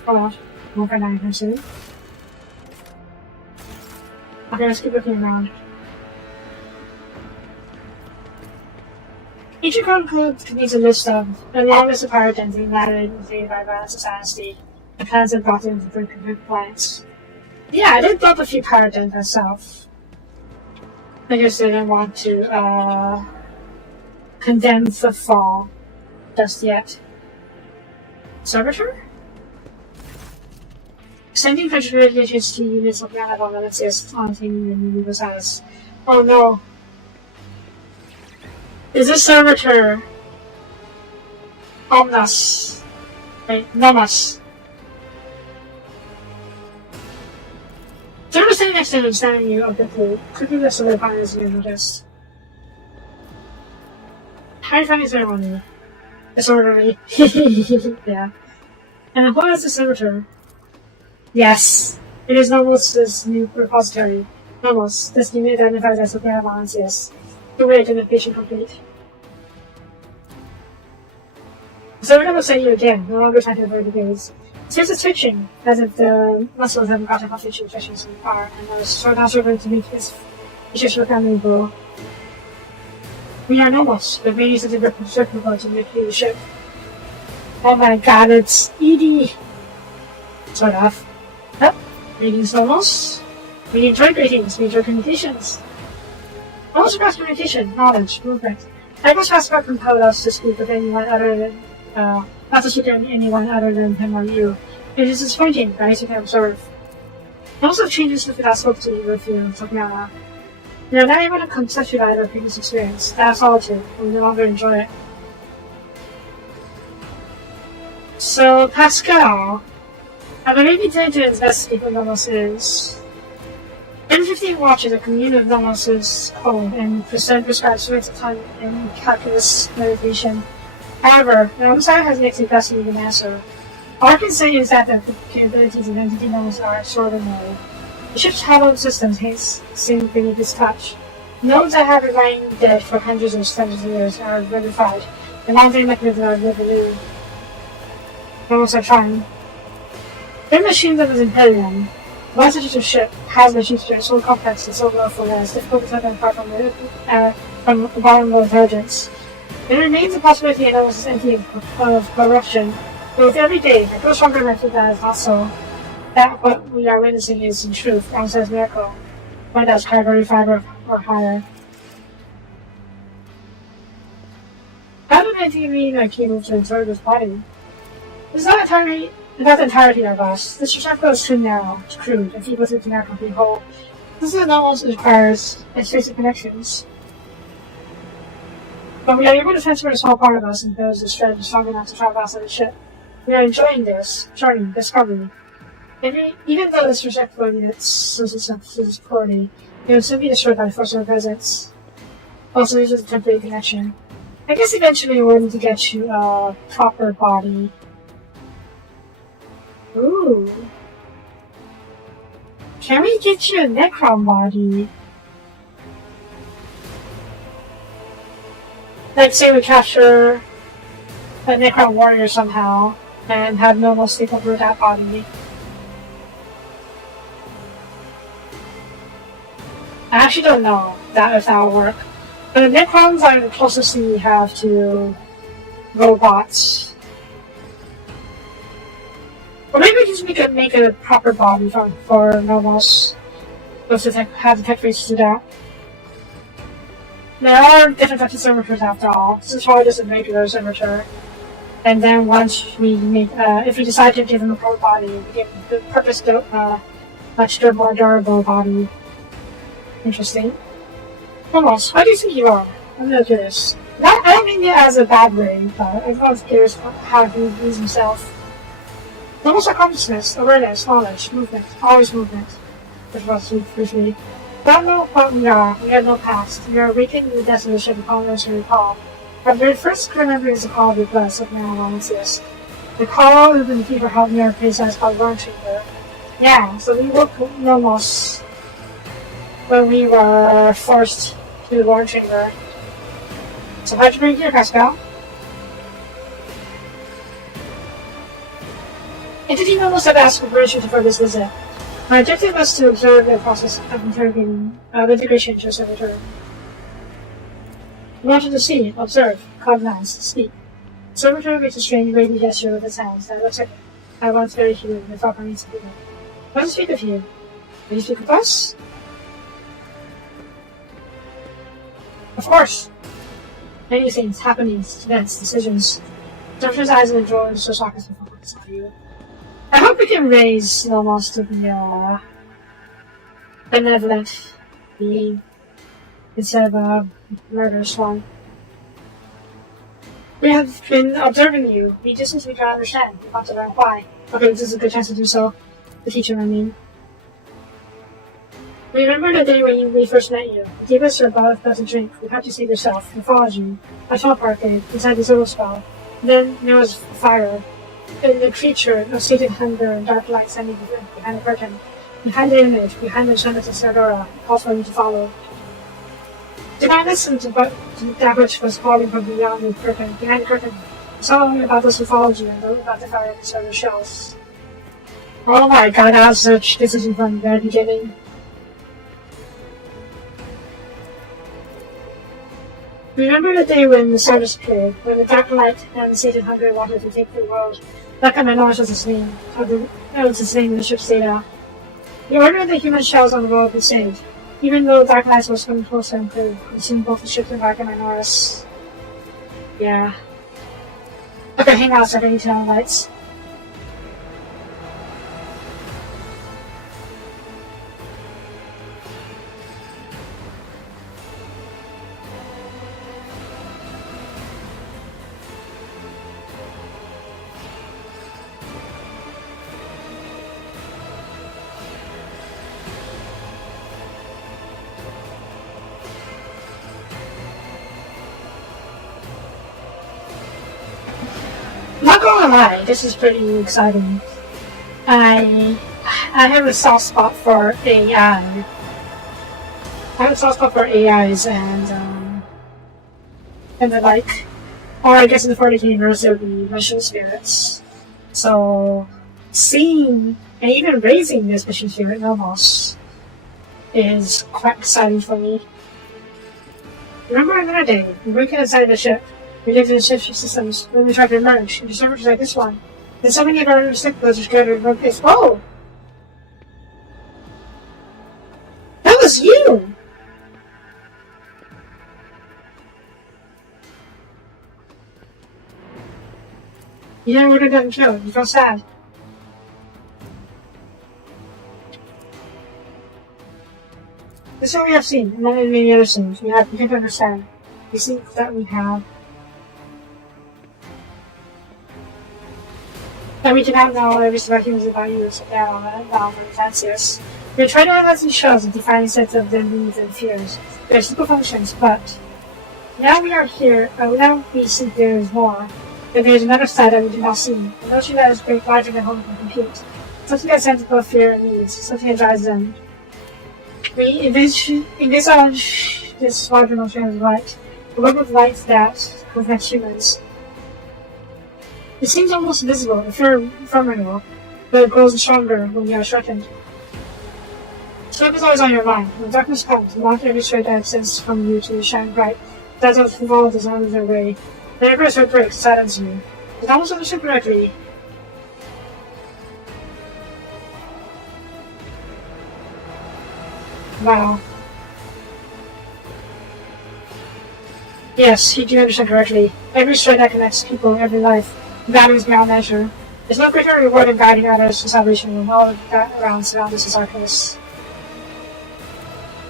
Well, more for 9%. Okay, let's keep looking around. Each account contains a list of a long list of pirate dens invaded by violence and dynasty, and plans have brought into compliance. Yeah, I did build a few pirate dens myself. I just didn't want to condemn the fall just yet. Servitor? Sending congratulations to units of Nana Valencia's taunting the universe as. Oh no. Is this servitor Omnas? Wait, Nomas. Servitor standing next to him, standing you of the pool. Could be the sort of as you noticed. How funny ceremony. It's orderly. Yeah. And what is the servitor? Yes. It is Nomos' new repository. Nomos, this unit identifies as Soapie Valencias. The way identification complete. So we're gonna say you again, no longer trying to avoid the gaze. Seems it's twitching, as if the muscles haven't gotten enough twitching so far, and are now struggling to make this issues for family grow. We are Nomos, but many such a different circle to make the ship. Oh my god, it's Edie! Sort of. Yep. Greetings, Nomos. We enjoy greetings, we enjoy communications. Nomos across communication, knowledge, movement. I guess Hasbro compelled us to speak with anyone other than, not to speak with anyone other than him or you. It is disappointing, but you can observe. Most of changes with that spoke to you with you, Soapie. We are not able to conceptualize our previous experience. That's solitude, and we no longer enjoy it. So, Pascal, I believe you tend to investigate what Nomos is. N15 watches a commune of Nomos' home and prescribes rates of time in calculus meditation. However, Nomosai has yet to investigate an answer. All I can say is that the capabilities of Entity Nomos are extraordinary. The ship's hallowed systems seem beneath its touch. Nodes that have remained dead for hundreds of years are verified. The monitoring mechanisms are renewed. Nomos are trying. Their machines of his Imperium. The last digital ship has machines that are so complex and so powerful that it's difficult to tell them apart from the bottom of intelligence. There remains a possibility that Nomos is empty of corruption, but with every day, I grow stronger method that is not so. That what we are witnessing is, in truth, Ramsay's miracle. One that's category 5 or higher. How did anything mean I came to observe this body? It's not the entirety of us. This trajectory is too narrow, too crude, and feeble to connect complete whole. This is almost requires extensive connections. But we are able to transfer a small part of us and those the strength strong enough to travel outside the ship. We are enjoying this journey, discovery. Even though this trajectory unit's poorly, it will soon be destroyed by the force of our presence. Also, this is a temporary connection. I guess eventually we're going to get you a proper body. Ooh. Can we get you a Necron body? Like, say we capture a Necron warrior somehow, and have Nomos take over that body. I actually don't know if that will work. But the Necrons are the closest thing we have to robots. Or maybe we could make a proper body for Nomos. Have the tech faces to do that. There are different types of servitors after all. This is probably just a regular servitor. And then once we make, if we decide to give them a proper body, we give the purpose-built, much more durable body. Interesting. Nomos, how do you think you are? I'm really curious. I don't mean it as a bad way, but I'm always curious how he views himself. Nomos are consciousness, awareness, knowledge, movement, always movement. Which was briefly. Don't know what we are. We have no past. We are awakened in the desolation of all those who recall. Our very first clear memory is the call of the blessed of Nana Valencias. The call of the people helped me replace us by Lord Chamber. Yeah, so we worked with Nomos when we were forced to Lord Chamber. So how'd you bring it here, Pascal? Entity Nomos had asked for permission for this visit. My objective was to observe the process of integration into a servitor. I wanted to see, observe. cognized, speak. Soapie makes a strange wavy gesture with his hands that looks like I once very human and felt needs to be there. What does he speak of you? Will you speak with us? Of course. Many things, happenings, events, decisions. Soapie's eyes and joy so sarcastic focus on you. I hope we can raise almost to be benevolent being instead of a murderous one. We have been observing you. We just need to try to understand. We want to learn why. Okay, this is a good chance to do so. The teacher, I mean. We remember the day when we first met you. You gave us your bath to drink. We had to save yourself. We followed you. I felt parted inside this little spell. Then there was fire. And the creature of sated hunger and dark light standing behind the curtain. Behind the image, behind the enchantment of Sardora, called for you to follow. Did I listen to that which was calling from beyond the curtain, behind the curtain? I saw only about those who followed you and those about the fire and the shells. Oh my god, that was such decision from the very beginning. Remember the day when the service appeared, when the dark light and the sated hunger wanted to take the world? That kind of knowledge was its name, in the ship's data. The order of the human shells on the world be saved. Even though dark lights was coming closer and clear, we seen both the ship and Barker and Norris. Yeah. Okay, hang out, starting to turn on lights. Not gonna lie, this is pretty exciting. I have a soft spot for AI. I have a soft spot for AIs and the like. Or I guess in the 40K universe there would be mission spirits. So seeing and even raising this mission spirit almost is quite exciting for me. Remember another day, we were inside the ship. We lived in the ship's systems when we tried to emerge into servers like this one. Then so many of our stickers are scattered in one place. Whoa! That was you! You never would have gotten killed. You felt sad. This is what we have seen, and then many other things. We can understand. We see that we have. And we can have now every about humans about you, so down for the fanciest. We try to analyze these shows and define a set of their needs and fears. They're simple functions, but now we are here, now we see there is more. That there is another side that we do not see. A notion that is great larger than home can compute. Something that sends both fear and needs, something that drives them. We envisage this larger notion as light, a web of light that connects humans. It seems almost invisible, ephemeral, but it grows stronger when you are threatened. Sleep is always on your mind. When darkness comes, mark every stray that extends from you to shine bright. That's what follows the sound of their way. Whenever a sword breaks, silence you. It almost understood correctly. Wow. Yes, you do understand correctly. Every thread that connects people, every life, values beyond measure. There's no greater reward in guiding others to salvation than all that surround us as Arcus.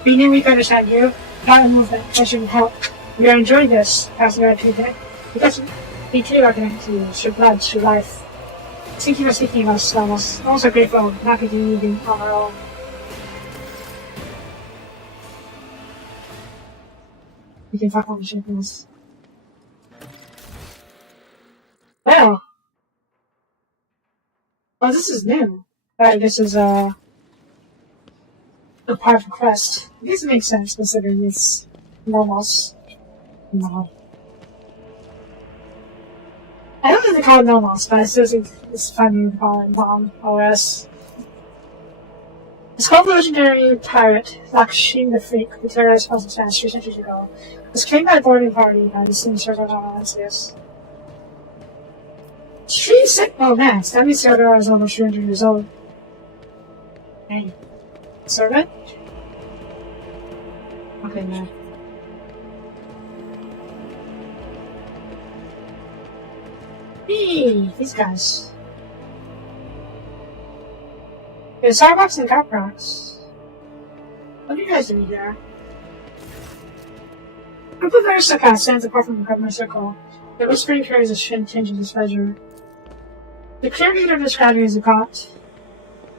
We knew we could understand you, not a movement, that shouldn't help. We are enjoying this, as we are today. Because we too are connected to you, through blood, through life. Thank you for speaking of us, almost. Also grateful, not continuing on our own. We can fuck on the ship this. Well. Well, this is new. This is a part of the quest. I guess it makes sense considering it's Nomos. No. I don't think they call it Nomos, but I still think it's funny to call it Bomb OS. It's called the legendary pirate Lakshmi the Freak, who terrorized Puzzle Sands 3 centuries ago. This came by boarding party by the same sort of analysis. She's sick. Oh man, Stanley Sierra is almost 300 years old. Hey. Servant? Okay, man. Hey, these guys. There's Starbucks and Caprox. What are you guys doing here? A group of aristocrats stands apart from the government circle. The whispering carries a tinge of displeasure. The clear leader described me as a god.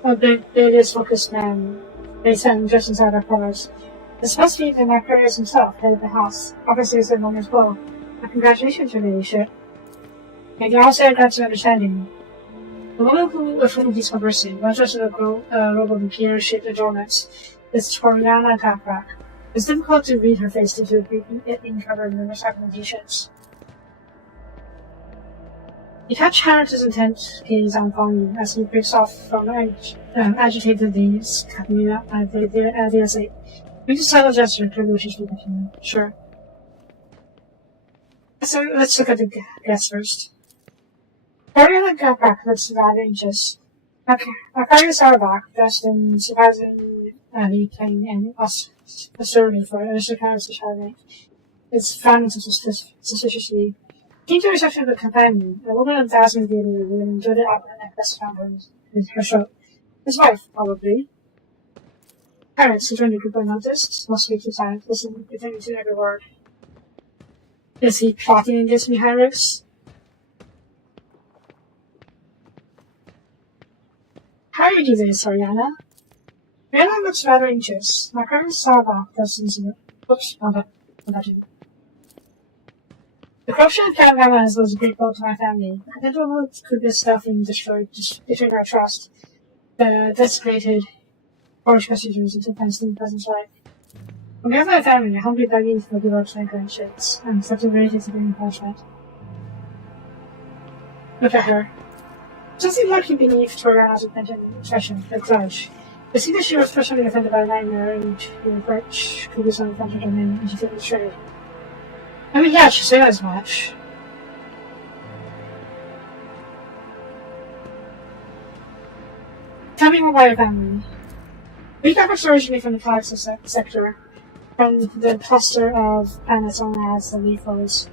A biggest focused man. They stand just inside our quarters. It's supposed to be the Macarius himself, head of the house. Obviously, it's a moment's blow. Congratulations, your ladyship. May the all say grant your understanding. The woman with whom he's conversing, one dressed in a robe of imperial-shaped adornments, is Toriana Gaprak. It's difficult to read her face due to it being covered in numerous ornamentations. You catch Harris's intent gaze on you as he breaks off from agitated leaves, Katamina, and the essay. You just have a gesture, clearly what she's speaking to you. Sure. So let's look at the guests first. Toriana Gaprak looks rather anxious. Macarius Arbach, dressed in surprisingly plain and austerity for aristocrats to Charlotte, is frowning suspiciously. Came to a reception of a companion, a woman of thousands of beauty with an enjoyed opera necklace around her throat. His wife, probably. Parents who joined the group unnoticed, must speak to silence, listen, pretending to every word. Is he plotting against me, Hyrix? How do you do this, Oriana? Rihanna looks rather anxious. My current Starbuck doesn't see it. Oops, not that too. The corruption of caravans was a great blow to my family. I didn't know what could this stuff and destroyed our trust. The desecrated Polish messengers into Princeton presence life. On behalf of my family, I humbly beg you for the Lord's grandchildren and accept the related to the punishment. Look at her. It doesn't seem like you beneath Toriana's expression, her grudge. I see that she was personally offended by a nightmare and which could be some front of domain and she feels betrayed. I mean, yeah, she said as much. Tell me more about your family. We got our originally from the products sector, from the cluster of planets known as the Leafos.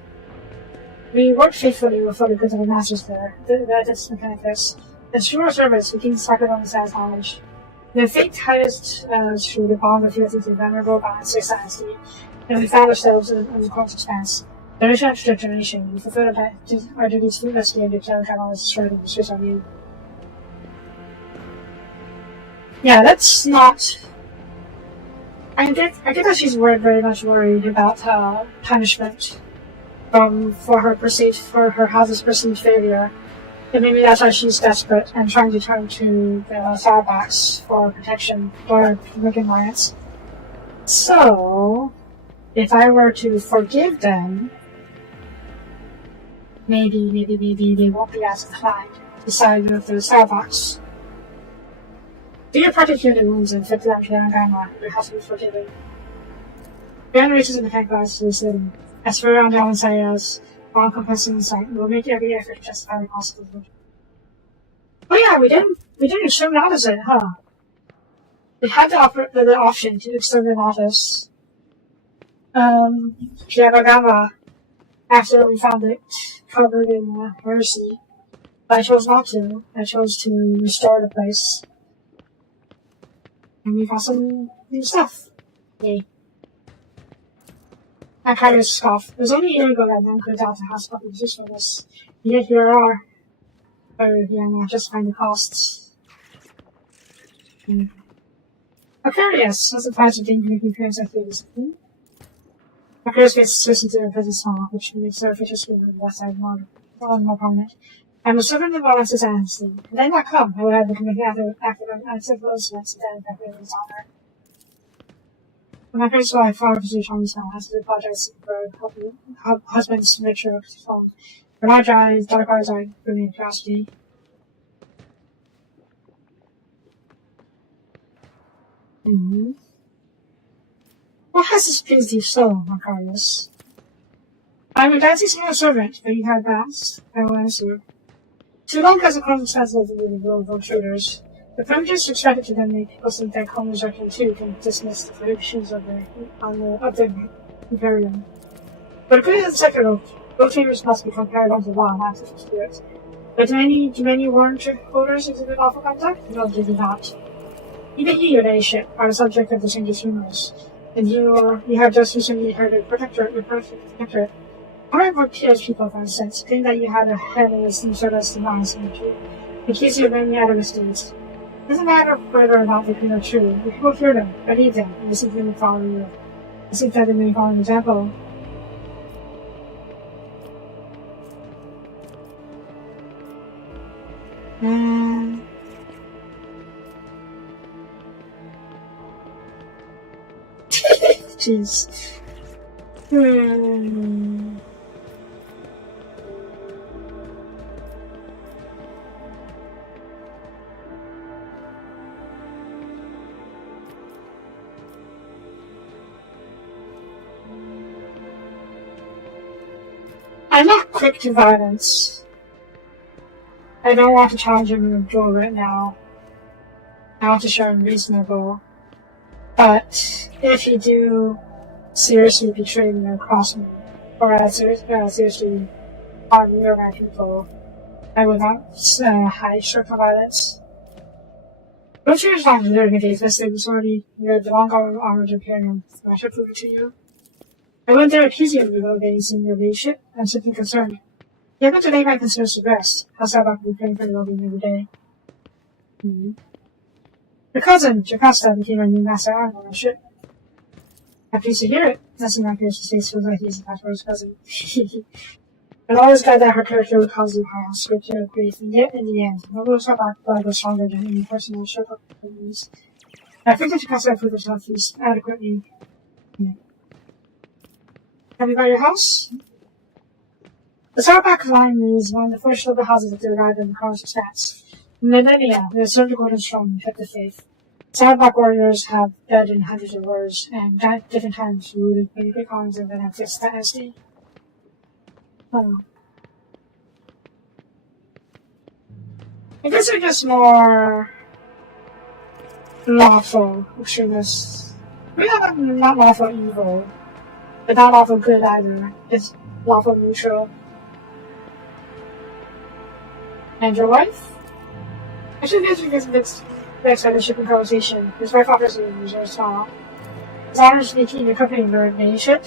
We worked faithfully with the goods of the masters there, the Adeptus Mechanicus, and through our service we gained sacred understands knowledge. The fate tied us through the bond of fealty to the venerable Balanced Dynasty, and we found ourselves in the course expanse. Generation after generation, we fulfilled our duties to investigate the cleric analysts destroyed in the Swiss on you. Yeah, that's not... I get that she's very much worried about punishment for her house's perceived failure. And maybe that's why she's desperate and trying to turn to the Starbucks for protection or compliance. So, if I were to forgive them, maybe they won't be as inclined to side with the Starbucks. Do your particular wounds and inflict them to their grandma, but have to be forgiven. Grand races in the tank glass to the city. As for around Alan Sayers, all encompassing insight, we'll make every effort to justify the possibility. Oh yeah, we didn't assume an opposite, huh? We had the option to extend an office. Kiabagama, after we found it covered in heresy. But I chose not to. I chose to restore the place. And we found some new stuff. Yay. I kind of scoffed. It was only a year ago that man could doubt the house public use for this. Yet here we are. Oh, yeah, no, just find the costs. Aquarius, as a part of being making appearance like this. Aquarius gets associated to a business small, which makes her official school on the left side more prominent. I'm a servant of Balanced Dynasty. And then not come, I would have been committing active incidents to identify with his honor. When my first wife, Flower Pursuit Charming Smell, has to apologize for her husband's mixture of his phone. For large eyes, dark eyes are bringing curiosity. What has displeased you so, Macarius? I am a dainty small servant, but you have vast, I will answer. Too long has the circumstances of the world of intruders. The primitives expected to then make people think that colonies are kin too can dismiss the predictions of the Imperium. But according to the secular, both chambers must become paradigms of law and active spirits. But do many warrant holders exhibit lawful contact? No, they do not. Even you, your ladyship, are the subject of the change's rumors, and you have just recently heard a protectorate. However, appears people of sense, claim that you had a head of some sort of symmetry, accuse you of any out of mistakes. It doesn't matter whether or not they claim are true. If people hear them, believe them, and listen to them and follow you. I think that they may follow an example. Jeez. I'm not quick to violence. I don't want to challenge him in a duel right now. I want to show him reasonable. But if you do seriously betray me or cross me, or seriously harm me or my people, I will not hide short from violence. Don't you respond to learning against this thing already? You have the long armored Imperium. I should prove it to you. I went there accusing you of against your leadership. I'm simply concerned. You happen to lay my concerns to rest. I'll start off with praying for your well-being every day. Your cousin, Jocasta, became our new master armor on our ship. I'm pleased to hear it. Nothing like his face feels like he's attached for his cousin. I'm always glad that her character would cause you harm, scripture of grief, and yet, in the end, no little setback blood was stronger than any personal shortcomings. I think that Jocasta proved herself adequately. Have you got your house? The Soapie line is one of the first little houses that arrived in the College of Stats. In millennia, they have served the golden strong and kept the faith. Soapie warriors have died in hundreds of wars, and at different times ruled many big colonies of the next dynasty. I guess they're just more lawful extremists. We have not lawful evil, but not lawful good either. It's lawful neutral. And your wife? Actually, this is next on the shipping conversation. His wife offers a reserve small. His honor is making the company your main ship.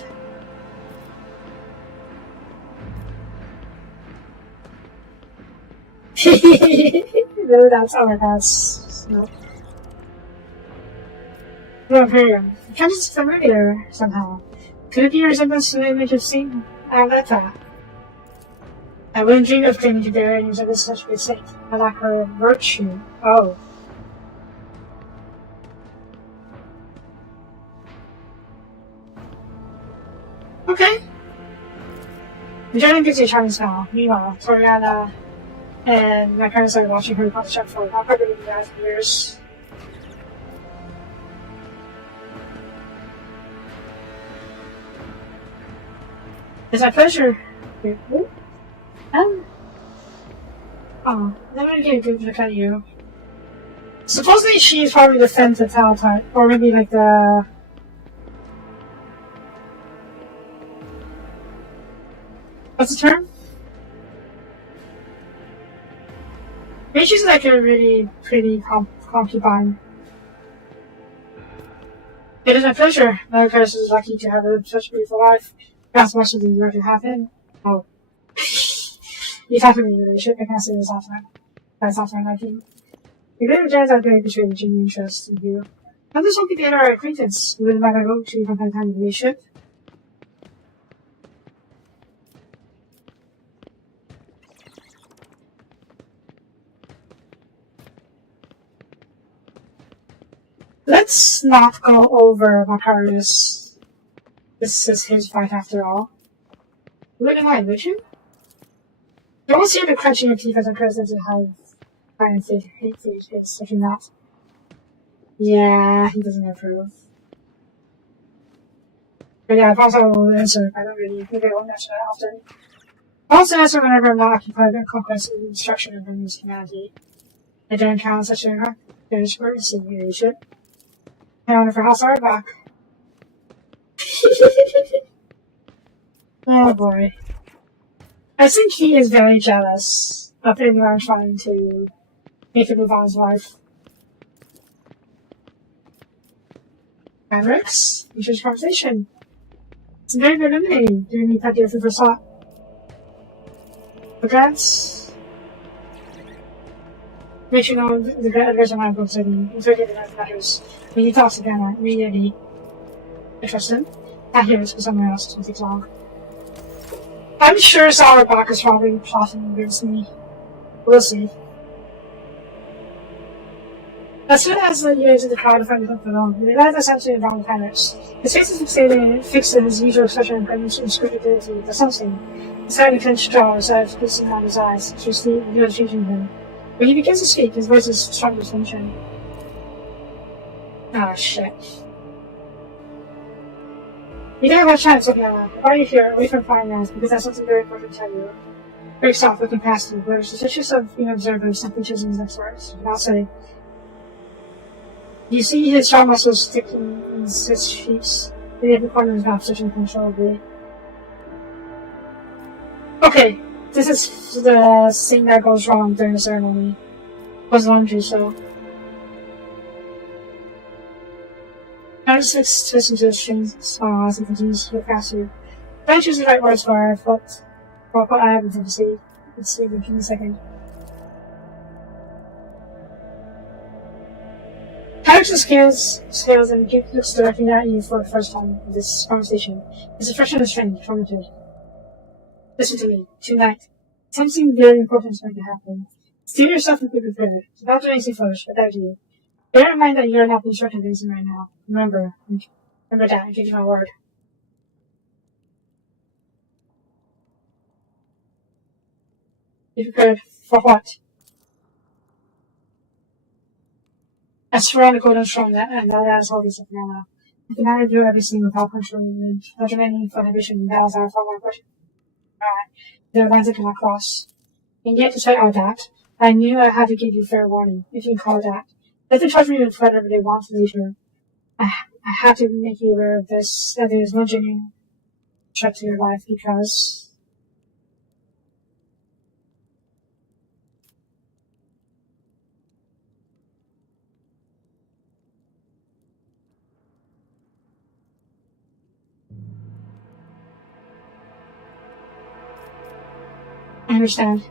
No, that's oh my gosh. No. No, Imperium. It comes familiar somehow. Could it be a resemblance to the image of Saint Aletta? I wouldn't dream of claiming to bear any resemblance to such a good saint. I lack her virtue. Oh. Okay. The journey gives you a charming smile. Meanwhile, Toriana and my parents are watching her on the shop for not probably the last years. It's my pleasure. Let me get a good look at you. Supposedly she's probably the femtile type, or maybe like the... What's the term? Maybe she's like a really pretty concubine. It is my pleasure. Marcus is lucky to have such a beautiful wife. Perhaps much of the year to have him. Oh. You've had a relationship, I can't say this often. That's often like him. The greater chance I'd very persuaded genuine interest in you. I'm just hoping to get our acquaintance. We would like to go to from time to time in the relationship. Let's not go over Macarius. This is his fight after all. You wouldn't mind, would you? You almost hear the crunching of teeth as I'm present to have violent hate for his kids, if you're not. Yeah, he doesn't approve. But yeah, I've also answered. I don't really maybe I won't answer that often. I also answer whenever I'm not occupied by conquest and destruction of enemies humanity. I don't encounter such a there's emergency situation. I wonder for how far back. Oh boy. I think he is very jealous of anyone trying to make him move on his life. And Rex, we should conversation. It's very good illuminating. Do you need that dear for first thought? Regrets? Make you know the advice of my books and interpret the matters. When you talk to them, I really interested. I hear it's for someone else to take long. I'm sure Sauerbach is probably plotting against me. We'll see. As soon as the years of the crowd find him alone, he realized essentially around the planets. His face is fixed in his usual expression of inscrutability, but something. His tiny clenched jaw starts twisting around his eyes, which was the changing him. When he begins to speak, his voice is strong with tension. Ah, shit. You don't have a chance right now. Why are you here, away from finance? Because that's something very important to tell you. Very soft looking past you, where there's suspicious of being observers, simply choosing his next words. I'll say. You see his jaw muscles sticking in his cheeks. The other corner of his mouth switching controllably. Okay, this is the thing that goes wrong during the ceremony. Was laundry, so. I just listen to the strings as he continues to look past you. I don't choose the right words for it, but what I haven't to see. Let's see, give me a second. Alex scales and looks directly at you for the first time in this conversation. His expression is strange, informative. Listen to me. Tonight. Something very important is going to happen. Steer yourself and be prepared. Don't do anything foolish, without you. Bear in mind that you're not being certain reason right now. Remember that. I give you my word. Be prepared for what? I swear on the golden throne and that is all this of now. I can never do everything without controlling without remaining for inhibition and battles are far more important. The lines I cannot cross. And yet, despite all that, I knew I had to give you fair warning, if you can call it that. Let them charge me with whatever they want later. I had to make you aware of this, that there is no genuine threat to your life because... I understand.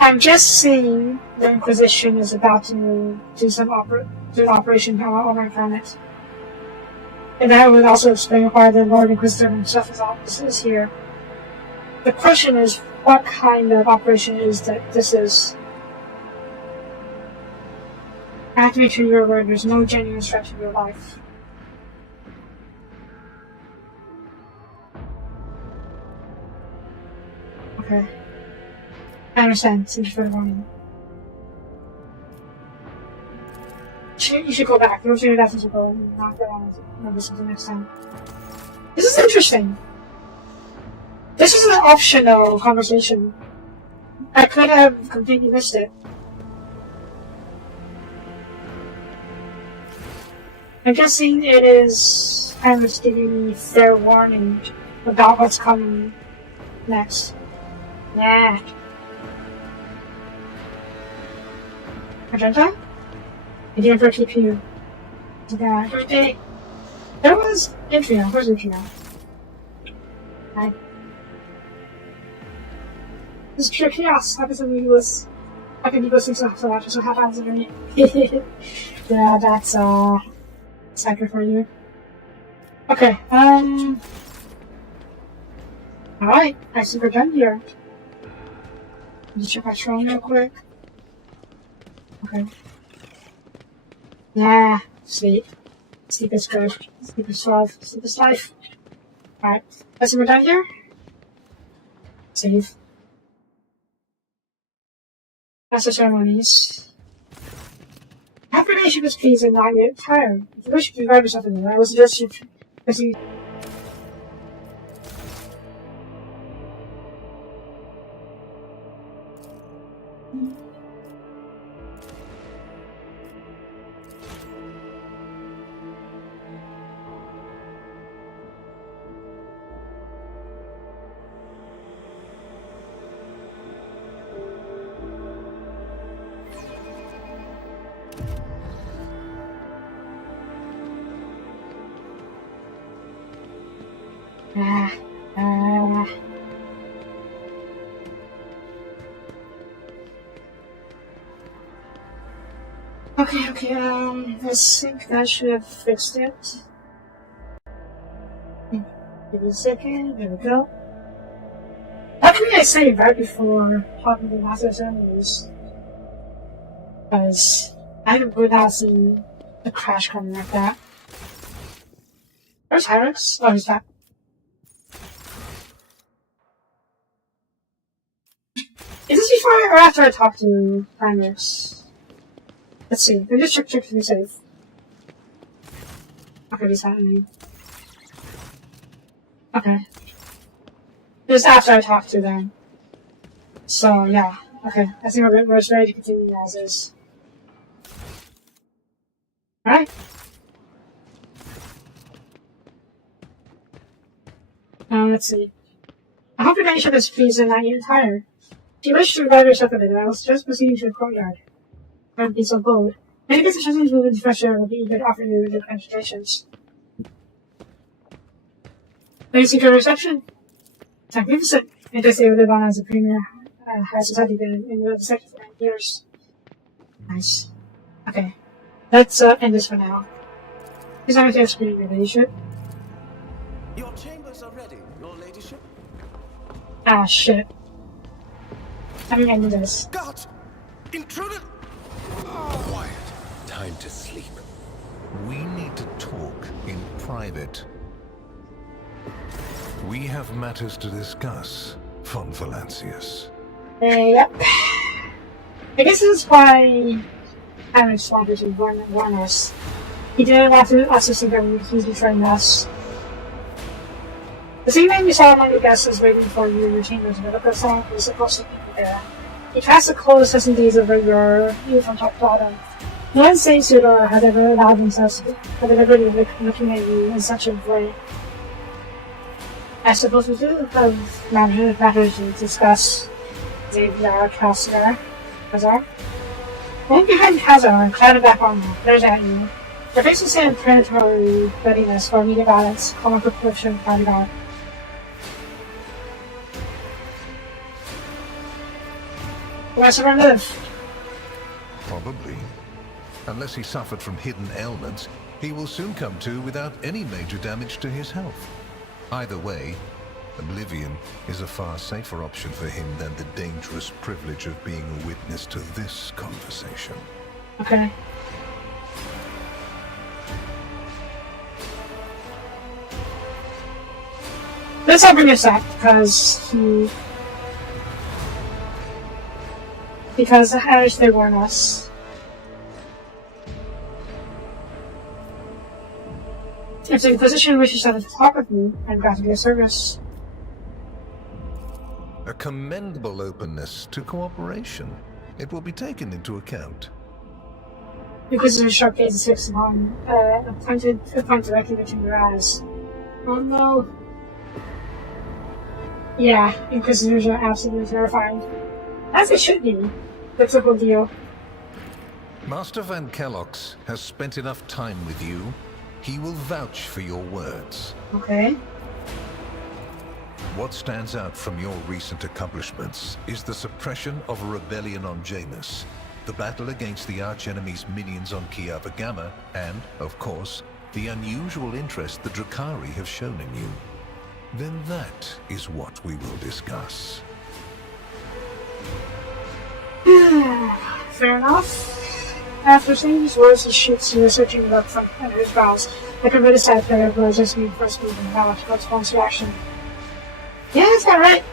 I'm just seeing the Inquisition is about to do some operation on our planet. And that would also explain why the Lord Inquisitor himself is here. The question is, what kind of operation is that this is? I have to make sure you're aware there's no genuine threat to your life. Okay. I understand. Thank you for the warning. You should go back. You should definitely go and not get on remember something next time. This is interesting. This is an optional conversation. I could have completely missed it. I'm guessing it is kind of giving me fair warning about what's coming next. Nah. Magenta? I didn't ever keep you. Yeah, every day. There was Adria. Where's Adria? Hi. This is pure chaos. Happens to me was. I can go through so much, so how happens to me? Yeah, that's psycho for you. Okay, alright, I think we're done here. Let me check my throne real quick. Okay. Yeah, sleep. Sleep is good. Sleep is love. Sleep is life. Alright, I think we're done here. Save. That's the ceremonies. Affirmation was pleased and not yet tired. If you wish to provide yourself in the I will suggest you proceed. Okay, I think that should have fixed it. Give me a second, there we go. Luckily I saved right before talking to Master Assemblies. Because I would not see a crash coming like that. Where's Hyrax? Oh, he's back. Is this before or after I talk to Hyrax? Let's see. Let me just check to be safe. Okay, what's happening? Okay. Just after I talk to them. So, yeah. Okay. I think we're ready to continue as is. Alright. Let's see. I hope you managed this piece and not get tired. If you wish to revive yourself a bit, I was just proceeding to the courtyard. Don't be so bold. Many physicians who live in fresh air will be eager to offer you their consultations. Thanks for your reception. It's magnificent. I guess they would live on as a premier high society been in the sector for 9 years. Nice. Okay. Let's end this for now. Please have to explain your ladyship. Your chambers are ready, your ladyship. Ah, shit. I mean, I knew this. God! Intruder! Quiet. Time to sleep. We need to talk in private. We have matters to discuss, von Valancius. Yep. I guess this is why Alex wanted to warn us. He didn't want us to think that he's betraying us. The same man we saw among the guests is waiting for you in your chambers, but the song was supposed to be there. He cast a close testing gaze over your view from top to bottom. No insane suitor had ever allowed themselves to have deliberately looking at you in such a way. I suppose we do have matters to discuss. Xavier, Kazar. One behind Kazar, clad in black armor, glares at you. Your face is in predatory readiness for immediate violence, common prescription bodyguard. Where should I live? Probably. Unless he suffered from hidden ailments, he will soon come to without any major damage to his health. Either way, oblivion is a far safer option for him than the dangerous privilege of being a witness to this conversation. Okay. Let's not bring this up because Harris they warn us. If the Inquisition wishes to talk with me, I'm glad to be of service. A commendable openness to cooperation. It will be taken into account. Inquisitor's sharp gaze is fixed upon a point directly between your eyes. Oh no. Yeah, Inquisitors are absolutely terrifying. As they should be. That's a whole deal. Master Van Kellox has spent enough time with you. He will vouch for your words. Okay. What stands out from your recent accomplishments is the suppression of a rebellion on Janus, the battle against the archenemy's minions on Kiava Gamma, and, of course, the unusual interest the Drakari have shown in you. Then that is what we will discuss. Fair enough. After saying these words, he shoots you a searching look from under his brows, like a really sad player who has just made first move and now what's one's reaction. Yeah, that's not right.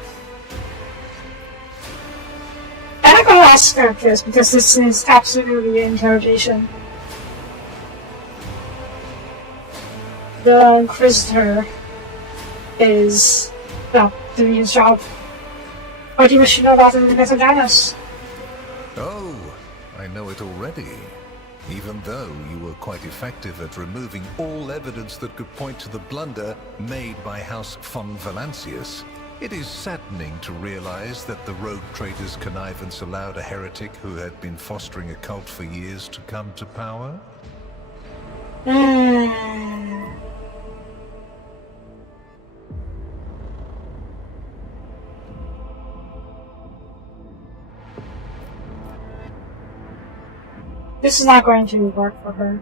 I'm not gonna ask this because this is absolutely an interrogation. The Inquisitor is, well, doing his job. What do you wish to know about the Janus? Oh, I know it already. Even though you were quite effective at removing all evidence that could point to the blunder made by House von Valancius, it is saddening to realize that the rogue trader's connivance allowed a heretic who had been fostering a cult for years to come to power. This is not going to work for her.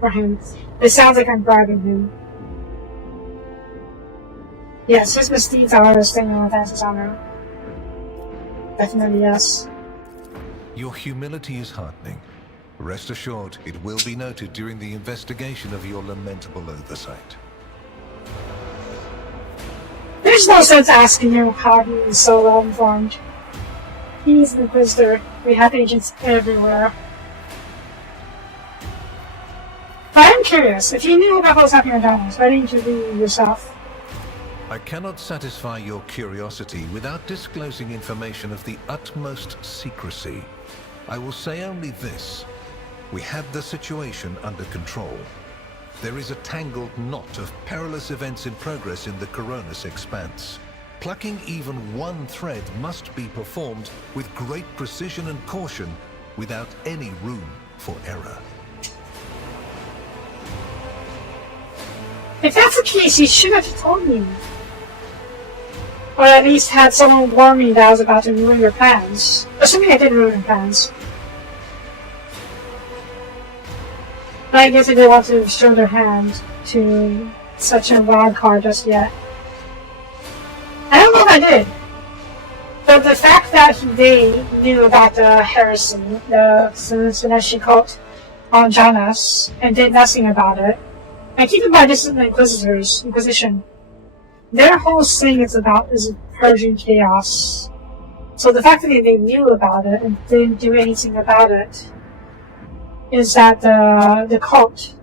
For him. It sounds like I'm bribing him. Yes, his misdeeds are staying with Answer's honor. Definitely yes. Your humility is heartening. Rest assured, it will be noted during the investigation of your lamentable oversight. There's no sense asking him how he is so well informed. He's an inquisitor. We have agents everywhere. But I'm curious, if you knew about what was happening in Dallas, why didn't you do it yourself? I cannot satisfy your curiosity without disclosing information of the utmost secrecy. I will say only this. We have the situation under control. There is a tangled knot of perilous events in progress in the Coronis expanse. Plucking even one thread must be performed with great precision and caution, without any room for error. If that's the case, you should have told me. Or at least had someone warn me that I was about to ruin your plans. Assuming I didn't ruin your plans. But I guess I didn't want to show their hand to such a wild card just yet. I don't know if I did. But the fact that they knew about the heresy, the Sineshi cult on Janus, and did nothing about it. And keep in mind, this is the Inquisition. Their whole thing is purging chaos. So the fact that they knew about it and didn't do anything about it is that the cult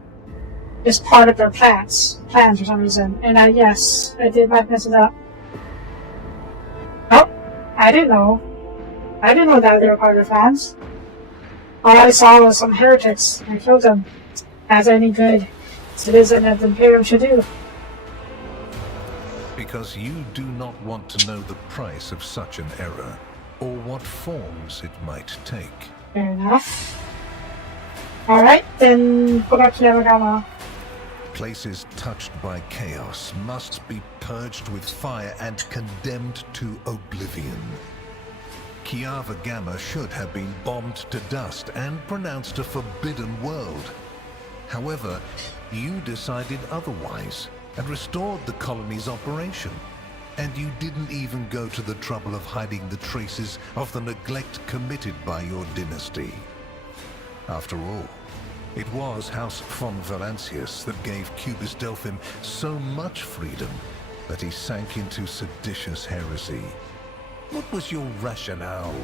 is part of their plans for some reason. And yes, I did mess it up. Oh, I didn't know. I didn't know that they were part of their plans. All I saw was some heretics and I killed them. As any good citizen of the Imperium should do. Because you do not want to know the price of such an error, or what forms it might take. Fair enough. Alright, then go back to Yamagama. Places touched by chaos must be purged with fire and condemned to oblivion. Kiava Gamma should have been bombed to dust and pronounced a forbidden world. However, you decided otherwise and restored the colony's operation. And you didn't even go to the trouble of hiding the traces of the neglect committed by your dynasty. After all, it was House von Valancius that gave Cubis Delphim so much freedom that he sank into seditious heresy. What was your rationale?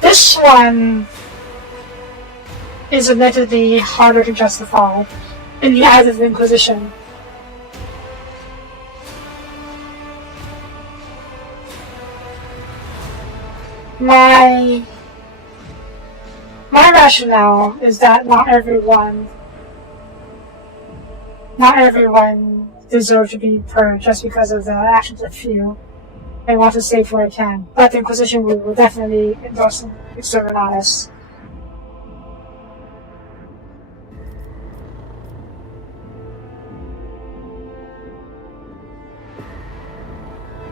This one is admittedly harder to justify in the eyes of the Inquisition. My rationale is that not everyone deserves to be purged just because of the actions of few. I want to save what I can, but the Inquisition will definitely endorse exterminatus.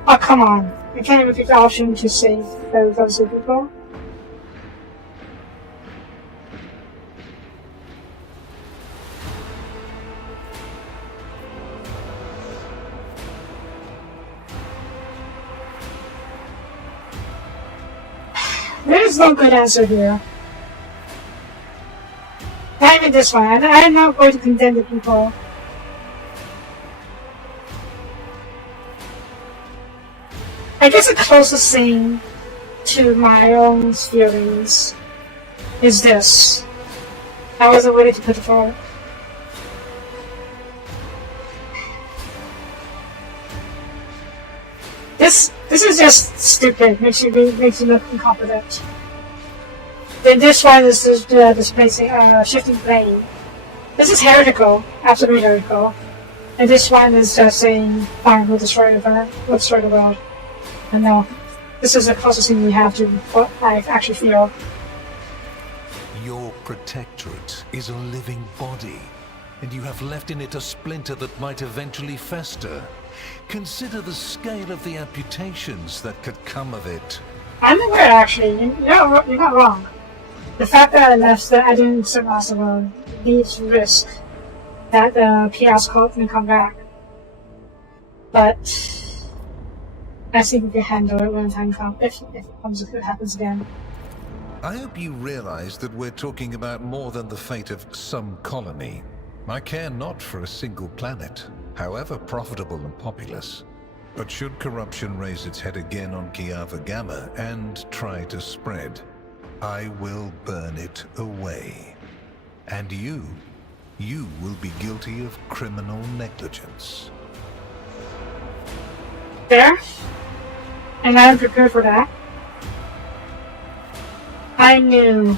Oh, come on. I can't even pick the option to save those people. There's no good answer here. Not even this one. I'm not going to condemn the people. I guess the closest thing to my own feelings is this. I wasn't ready to put it forward. This This is just stupid. Makes you look incompetent. Then this one is displacing shifting plane. This is heretical, absolutely heretical. And this one is just saying, fine, we'll destroy the world. And no, this is the closest thing we have to what I actually feel. Your protectorate is a living body, and you have left in it a splinter that might eventually fester. Consider the scale of the amputations that could come of it. I'm aware, actually. You're not wrong. The fact that I left that I didn't serve as a leads risk that the PS code can come back. But I think we can handle it when time comes, if it happens again. I hope you realize that we're talking about more than the fate of some colony. I care not for a single planet, however profitable and populous. But should corruption raise its head again on Kiava Gamma and try to spread, I will burn it away. And you will be guilty of criminal negligence. There? And I'm prepared for that. I knew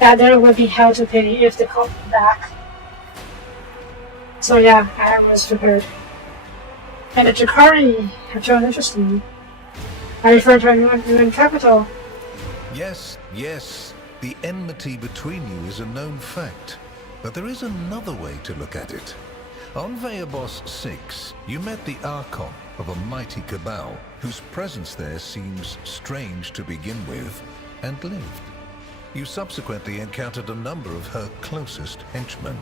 that there would be hell to pay if they called me back. So yeah, I was prepared. And the Jakari have shown interest in me. I refer to a UN capital. Yes. The enmity between you is a known fact. But there is another way to look at it. On Veabos 6, you met the Archon of a mighty cabal, whose presence there seems strange to begin with, and lived. You subsequently encountered a number of her closest henchmen.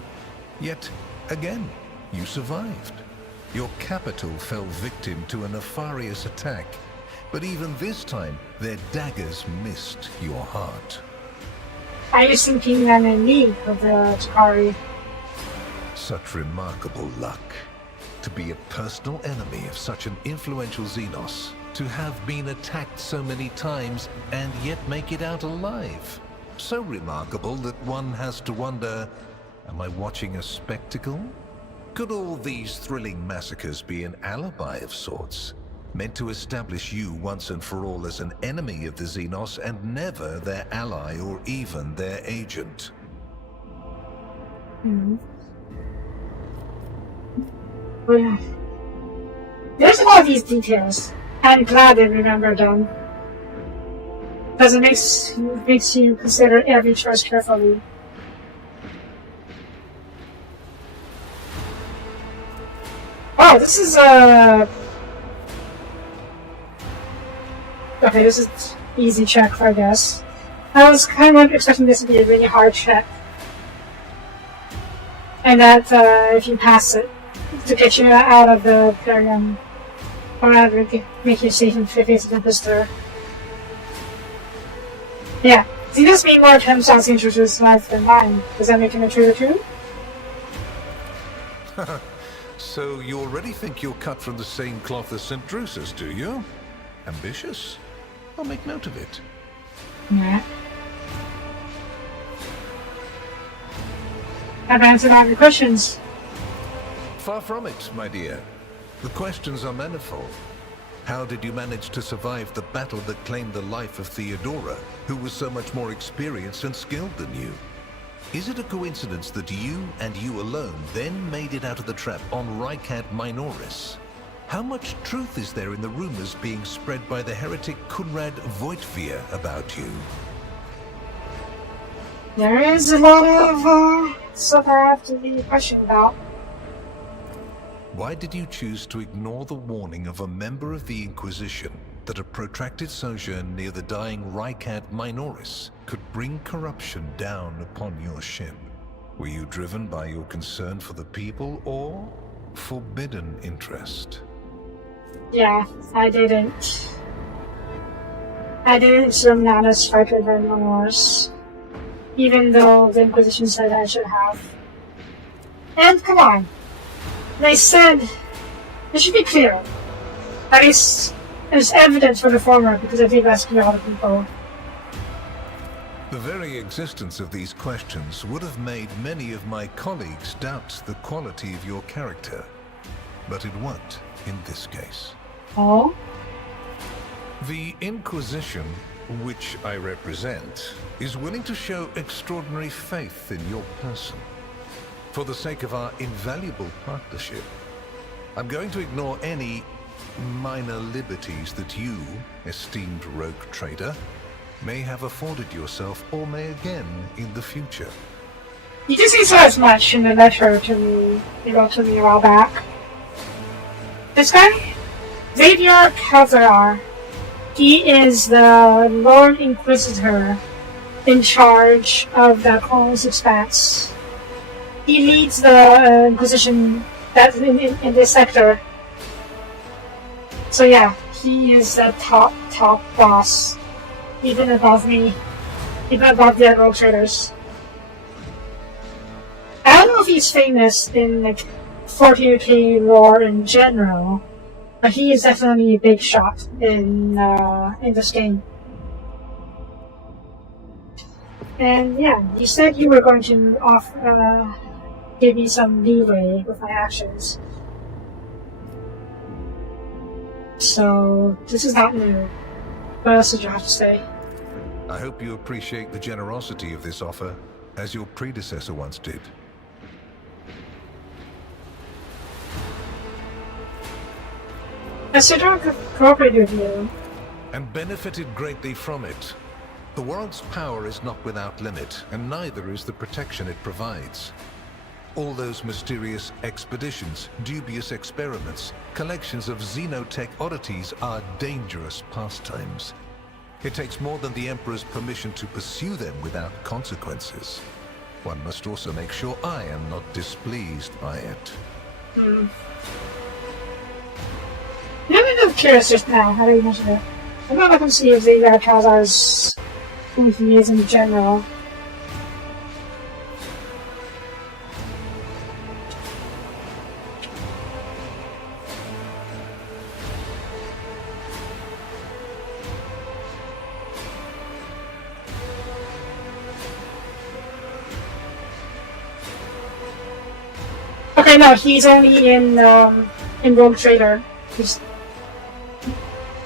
Yet, again, you survived. Your capital fell victim to a nefarious attack, but even this time, their daggers missed your heart. I was thinking I'm in need of the Jakari. Such remarkable luck. To be a personal enemy of such an influential Xenos, to have been attacked so many times and yet make it out alive. So remarkable that one has to wonder, am I watching a spectacle? Could all these thrilling massacres be an alibi of sorts, meant to establish you once and for all as an enemy of the Xenos and never their ally or even their agent? Well, yeah. There's all these details. I'm glad I remembered them. Because it makes you consider every choice carefully. Oh, this is okay, this is easy check, I guess. I was kind of expecting this to be a really hard check. And that if you pass it, to get you out of the Imperium, or rather make you safe in face of the Visitor. Yeah, see, this being more attempts on Introduce's life than mine. Does that make him a traitor too? So you already think you're cut from the same cloth as St. Drusus, do you? Ambitious? I'll make note of it. Yeah. I've answered all your questions. Far from it, my dear. The questions are manifold. How did you manage to survive the battle that claimed the life of Theodora, who was so much more experienced and skilled than you? Is it a coincidence that you and you alone then made it out of the trap on Rycat Minoris? How much truth is there in the rumors being spread by the heretic Kunrad Voitvia about you? There is a lot of stuff I have to be questioned about. Why did you choose to ignore the warning of a member of the Inquisition that a protracted sojourn near the dying Rycat Minoris could bring corruption down upon your ship? Were you driven by your concern for the people or forbidden interest? Yeah, I didn't. I didn't swim down as fight with Minoris, even though the Inquisition said I should have. And come on. They said, it should be clear. At least, there's evidence for the former because I did rescue all the people. The very existence of these questions would have made many of my colleagues doubt the quality of your character. But it won't in this case. Oh? The Inquisition, which I represent, is willing to show extraordinary faith in your person. For the sake of our invaluable partnership, I'm going to ignore any minor liberties that you, esteemed rogue trader, may have afforded yourself or may again in the future. You did say so as much in the letter to me, you wrote to me a while back. This guy, Xavier Calzar, he is the Lord Inquisitor in charge of the Close Expanse. He leads the Inquisition that's in this sector. So yeah, he is the top boss, even above me, even above the other traders. I don't know if he's famous in like 40k lore in general, but he is definitely a big shot in this game. And yeah, you said you were going to give me some leeway with my actions. So this is not new. What else did you have to say? I hope you appreciate the generosity of this offer, as your predecessor once did. I said I could cooperate with you. And benefited greatly from it. The world's power is not without limit, and neither is the protection it provides. All those mysterious expeditions, dubious experiments, collections of xenotech oddities are dangerous pastimes. It takes more than the Emperor's permission to pursue them without consequences. One must also make sure I am not displeased by it. I'm a little curious just now, how do you mention it? I'm not looking to see if Xavier Calzar's who he is in general. Okay, no, he's only in Rogue Trader.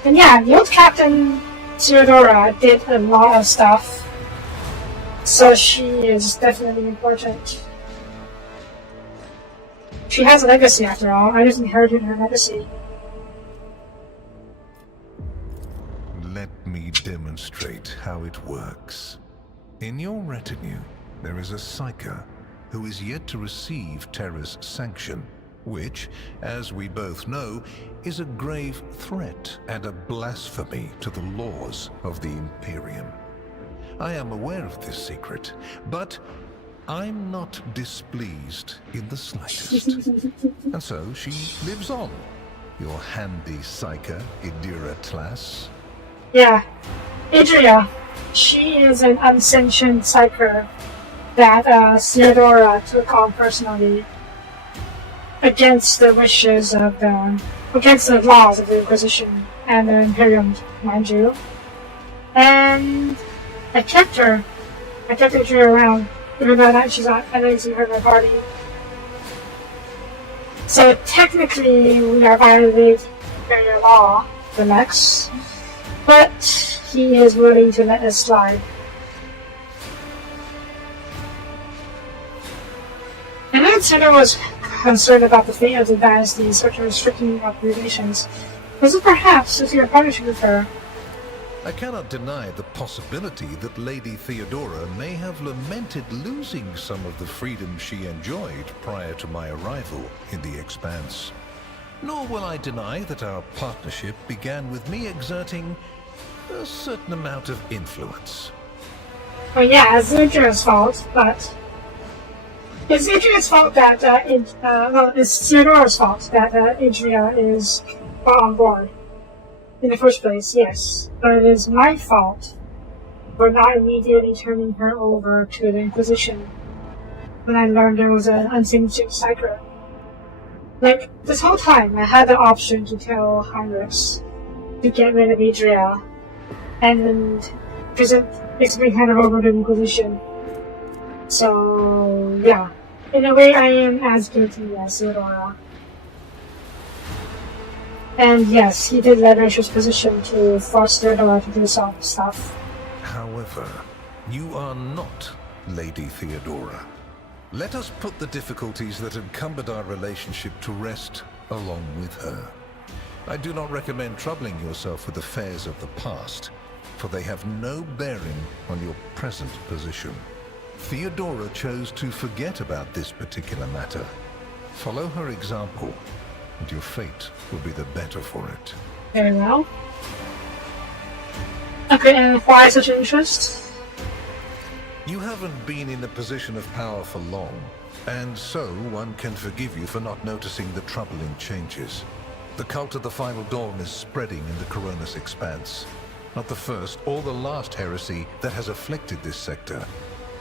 And yeah, the old Captain Theodora did a lot of stuff, so she is definitely important. She has a legacy after all. I just inherited her legacy. Let me demonstrate how it works. In your retinue, there is a Psyker who is yet to receive Terra's sanction, which, as we both know, is a grave threat and a blasphemy to the laws of the Imperium. I am aware of this secret, but I'm not displeased in the slightest. And so she lives on, your handy Psyker, Idira Tlass. Yeah, Idria. She is an unsentient Psyker that Theodora took on personally against the wishes of against the laws of the Inquisition and the Imperium, mind you. And I kept Idria around, even though she's not, I didn't see her in my party. So technically, we are violating Imperial law, the Lex, but he is willing to let us slide. And then Suda was concerned about the fate of the dynasties, which are restricting our relations. Was it perhaps if you are punishing with her? I cannot deny the possibility that Lady Theodora may have lamented losing some of the freedom she enjoyed prior to my arrival in the Expanse. Nor will I deny that our partnership began with me exerting a certain amount of influence. Well, yeah, it's Idria's fault, but it's Idria's fault that it's Theodora's fault that Idria is on board in the first place, yes. But it is my fault for not immediately turning her over to the Inquisition when I learned there was an unsentient Psyker. Like, this whole time I had the option to tell Heinrichs to get rid of Idria and basically hand her over to the Inquisition. So, yeah. In a way, I am as guilty as Theodora. And yes, he did leverage his position to force Theodora to do some stuff. However, you are not Lady Theodora. Let us put the difficulties that encumbered our relationship to rest along with her. I do not recommend troubling yourself with affairs of the past, for they have no bearing on your present position. Theodora chose to forget about this particular matter. Follow her example, and your fate will be the better for it. Very well. Okay, and why such an interest? You haven't been in a position of power for long, and so one can forgive you for not noticing the troubling changes. The cult of the Final Dawn is spreading in the Coronis expanse. Not the first or the last heresy that has afflicted this sector,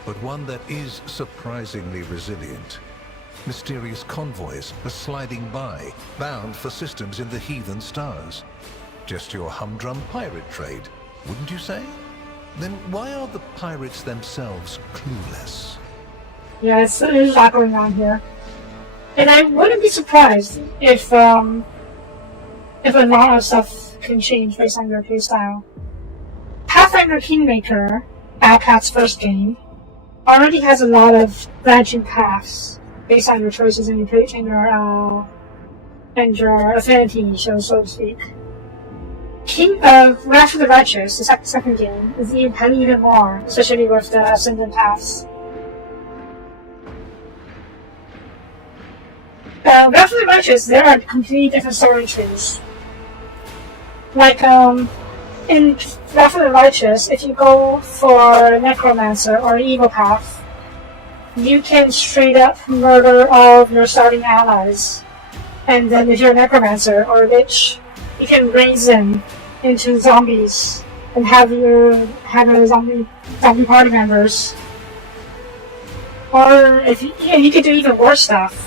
but one that is surprisingly resilient. Mysterious convoys are sliding by, bound for systems in the heathen stars. Just your humdrum pirate trade, wouldn't you say? Then why are the pirates themselves clueless? Yeah, there's a lot going on here. And I wouldn't be surprised if a lot of stuff can change based on your playstyle. Pathfinder Kingmaker, Alcat's first game, already has a lot of branching paths based on your choices and your affinity, so to speak. Wrath of the Righteous, the second game, is even more, especially with the Ascendant paths. Wrath of the Righteous, there are completely different story trees. Like, in Wrath of the Righteous, if you go for Necromancer or Evil Path, you can straight up murder all of your starting allies. And then if you're a Necromancer or a Lich, you can raise them into zombies and have your zombie party members. Or if you could do even worse stuff.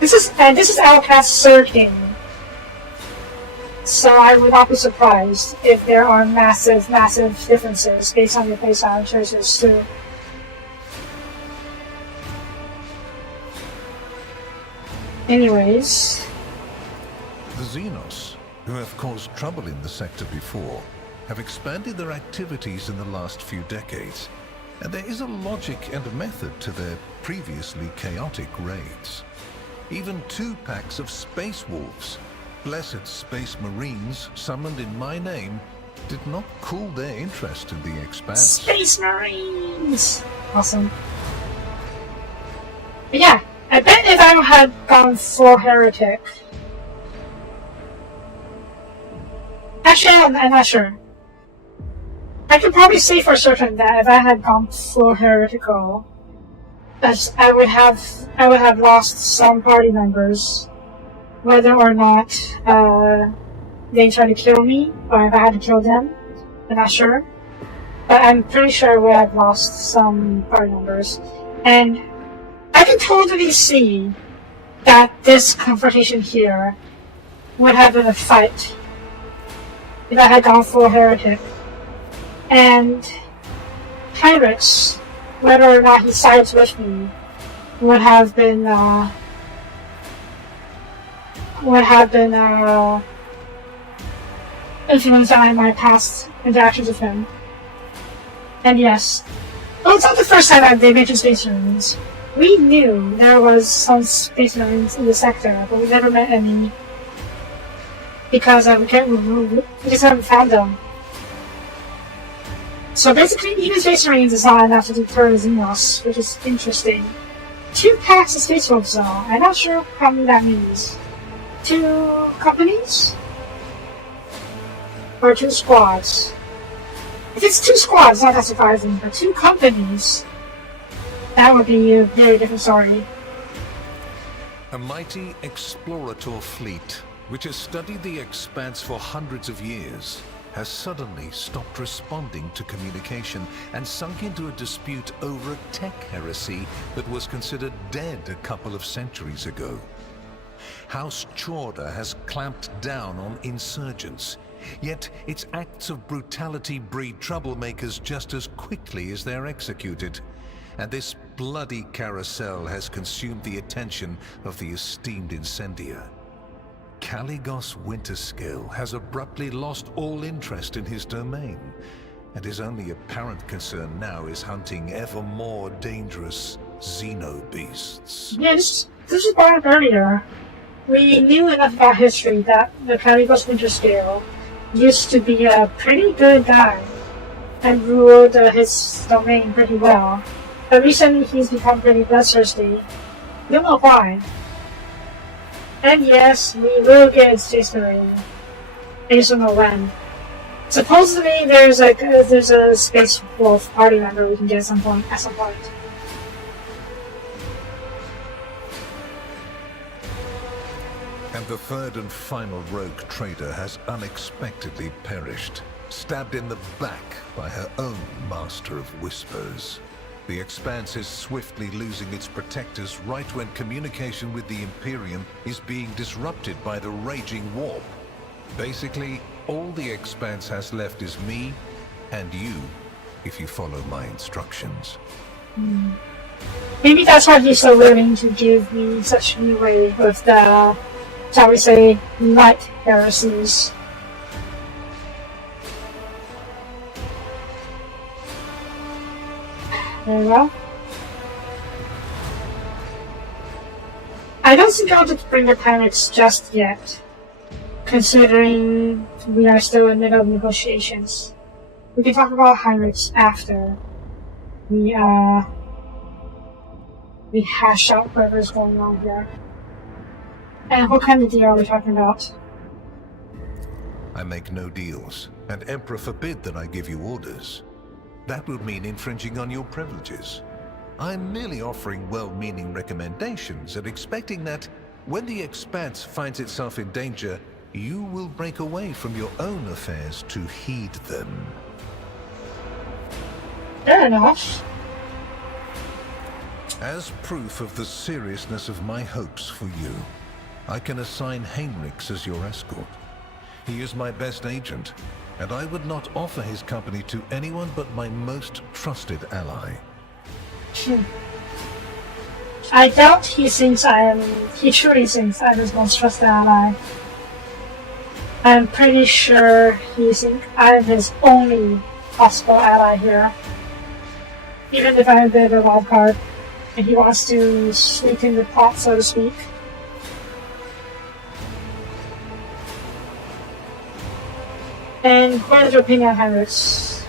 This is Outcast's third game. So I would not be surprised if there are massive differences based on your playstyle choices too. Anyways. The Xenos, who have caused trouble in the sector before, have expanded their activities in the last few decades, and there is a logic and method to their previously chaotic raids. Even 2 packs of Space Wolves, blessed Space Marines summoned in my name, did not cool their interest in the expanse. Space Marines! Awesome. But yeah, I bet if I had gone full Heretic... Actually, I'm not sure. I can probably say for certain that if I had gone full heretical, I would have lost some party members, whether or not they try to kill me or if I had to kill them. I'm not sure, but I'm pretty sure I would have lost some party members, and I can totally see that this confrontation here would have been a fight if I had gone full heretic. And pirates, whether or not he sides with me, would have been influenced by my past interactions with him. And yes, well, it's not the first time they mentioned Space Marines. We knew there was some Space Marines in the sector, but we never met any because we just haven't found them. So basically, even Space Marines is not enough to deter Xenos, which is interesting. 2 packs of Space Wolves though, I'm not sure how many that means. 2 companies? Or 2 squads? If it's 2 squads, not that surprising, but 2 companies, that would be a very different story. A mighty explorator fleet, which has studied the expanse for hundreds of years, has suddenly stopped responding to communication and sunk into a dispute over a tech heresy that was considered dead a couple of centuries ago. House Chorda has clamped down on insurgents, yet its acts of brutality breed troublemakers just as quickly as they're executed, and this bloody carousel has consumed the attention of the esteemed incendiar. Caligos Winterskill has abruptly lost all interest in his domain, and his only apparent concern now is hunting ever more dangerous xenobeasts. Yeah, this is brought up earlier. We knew enough about history that the Caligos Winterscale used to be a pretty good guy and ruled his domain pretty well. But recently he's become pretty bloodthirsty. We don't know why. And yes, we will get Space Marine. I just don't know when. Supposedly there's a Space Wolf party member we can get at some point. And the third and final rogue trader has unexpectedly perished, stabbed in the back by her own Master of Whispers. The Expanse is swiftly losing its protectors right when communication with the Imperium is being disrupted by the raging warp. Basically, all the Expanse has left is me and you, if you follow my instructions. Maybe that's why he's so willing to give me such leeway with the, shall we say, light heresies. Very well. I don't think I'll just bring the pirates just yet, considering we are still in the middle of negotiations. We can talk about pirates after we hash out whatever's going on here. And what kind of deal are we talking about? I make no deals, and Emperor forbid that I give you orders. That would mean infringing on your privileges. I'm merely offering well-meaning recommendations and expecting that, when the Expanse finds itself in danger, you will break away from your own affairs to heed them. Fair enough. As proof of the seriousness of my hopes for you, I can assign Heinrichs as your escort. He is my best agent, and I would not offer his company to anyone but my most trusted ally. I doubt he truly thinks I'm his most trusted ally. I'm pretty sure he thinks I'm his only possible ally here. Even if I'm a bit of a wild card, and he wants to sneak in the pot, so to speak. And what is your opinion on Heinrichs?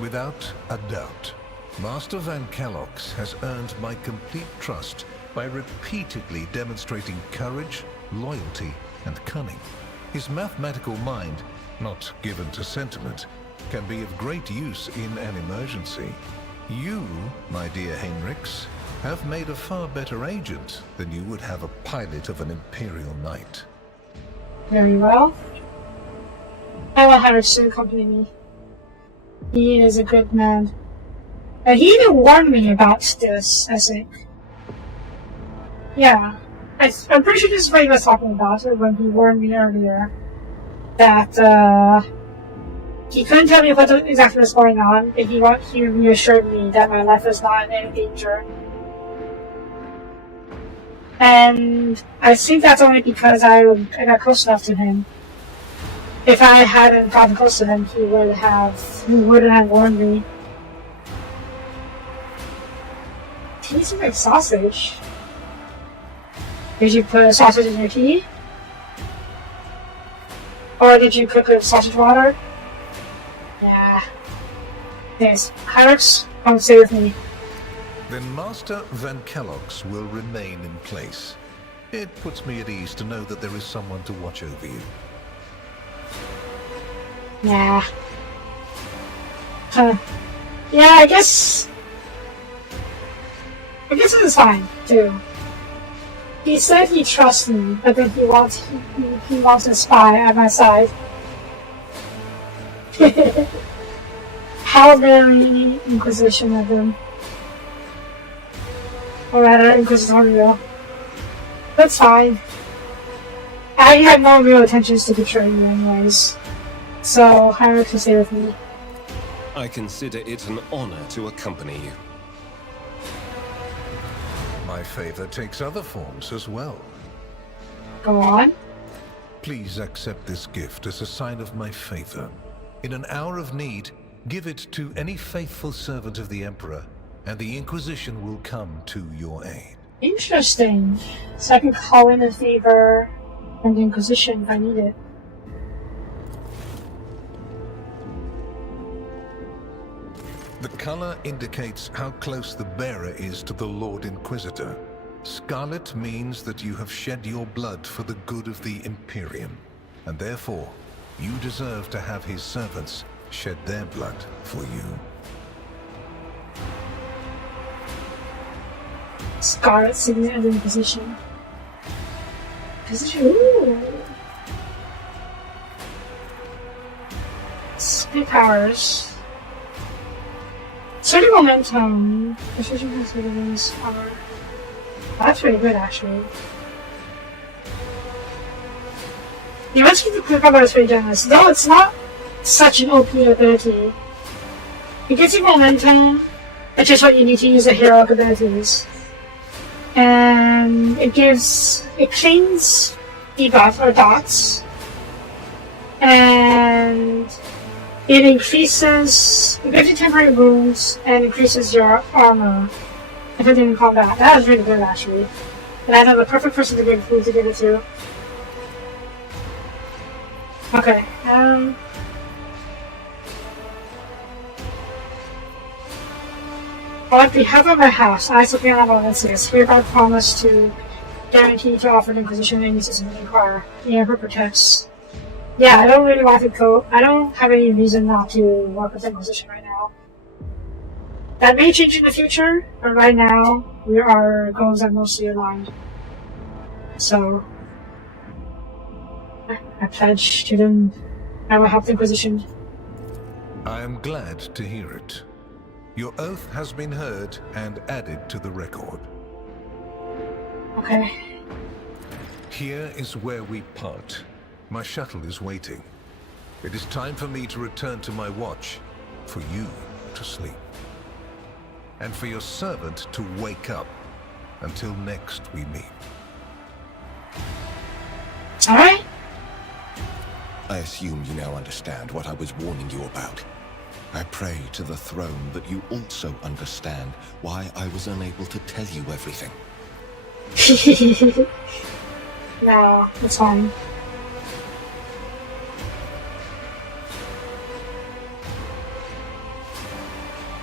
Without a doubt, Master Van Kellogg's has earned my complete trust by repeatedly demonstrating courage, loyalty, and cunning. His mathematical mind, not given to sentiment, can be of great use in an emergency. You, my dear Heinrichs, have made a far better agent than you would have a pilot of an Imperial Knight. Very well. I want Heinrichs to accompany me. He is a good man. And he even warned me about this, I think. Yeah. I'm pretty sure this is what he was talking about when he warned me earlier. That, he couldn't tell me what exactly was going on, but he reassured me that my life was not in any danger. And I think that's only because I got close enough to him. If I hadn't gotten close to him, he wouldn't have warned me. Tastes like sausage. Did you put sausage in your tea? Or did you cook it with sausage water? Yeah. Yes. Heinrichs, come stay with me. Then Master Van Kellogg's will remain in place. It puts me at ease to know that there is someone to watch over you. Yeah. Yeah, I guess this is fine, too. He said he trusts me, but then he wants a spy at my side. How very Inquisition of him. Or rather, Inquisitorial. That's fine. I have no real intentions to betray you anyways. So, Heinrich will stay with me. I consider it an honor to accompany you. My favor takes other forms as well. Go on. Please accept this gift as a sign of my favor. In an hour of need, give it to any faithful servant of the Emperor, and the Inquisition will come to your aid. Interesting. So I can call in a favor from the Inquisition if I need it. The color indicates how close the bearer is to the Lord Inquisitor. Scarlet means that you have shed your blood for the good of the Imperium, and therefore, you deserve to have his servants shed their blood for you. Scarlet signet of the Inquisition. Ooh. Speed powers. Certain momentum. Precision has release power. That's pretty good, actually. The rescue the quick combat is pretty generous, though it's not such an OP ability. It gives you momentum, which is what you need to use the heroic abilities. And it cleans debuff or dots. And it gives you temporary wounds and increases your armor if it in combat. That was really good, actually. And I know the perfect person to give it to. Okay, on behalf of my house, I, Soapie Valencius, hereby promise to guarantee to offer the Inquisition any assistance they require. The Emperor protects. Yeah, I don't really want to go. I don't have any reason not to work with the Inquisition right now. That may change in the future, but right now, our goals are mostly aligned. So, I pledge to them. I will help the Inquisition. I am glad to hear it. Your oath has been heard and added to the record. Okay. Here is where we part. My shuttle is waiting. It is time for me to return to my watch, for you to sleep, and for your servant to wake up. Until next we meet. Alright. I assume you now understand what I was warning you about. I pray to the throne that you also understand why I was unable to tell you everything. No, it's fine.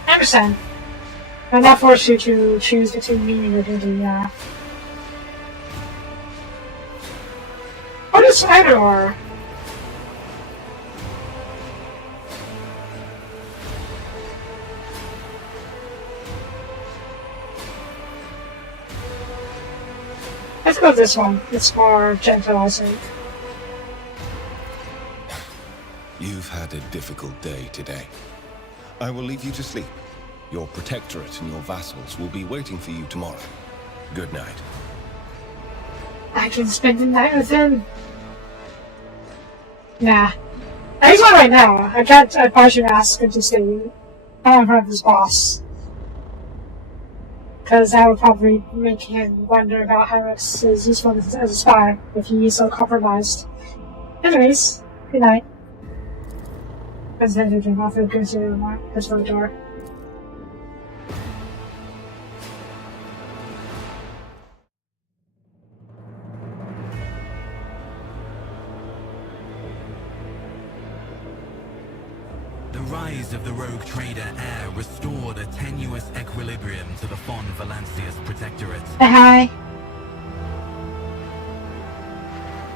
I understand. I'm not forced you to choose between me and your duty, yeah. What is either? Let's go with this one. It's more gentle, I think. You've had a difficult day today. I will leave you to sleep. Your protectorate and your vassals will be waiting for you tomorrow. Good night. I can spend the night with him. Nah. He's not right now. I probably should ask him to stay in front of his boss. Because that would probably make him wonder about how it's useful as a spy if he is so compromised. Anyways, good night. As the drink off and goes to his front door. The rise of the rogue trader Heir restored a tenuous equilibrium to the Fon Valancius Protectorate. Hi.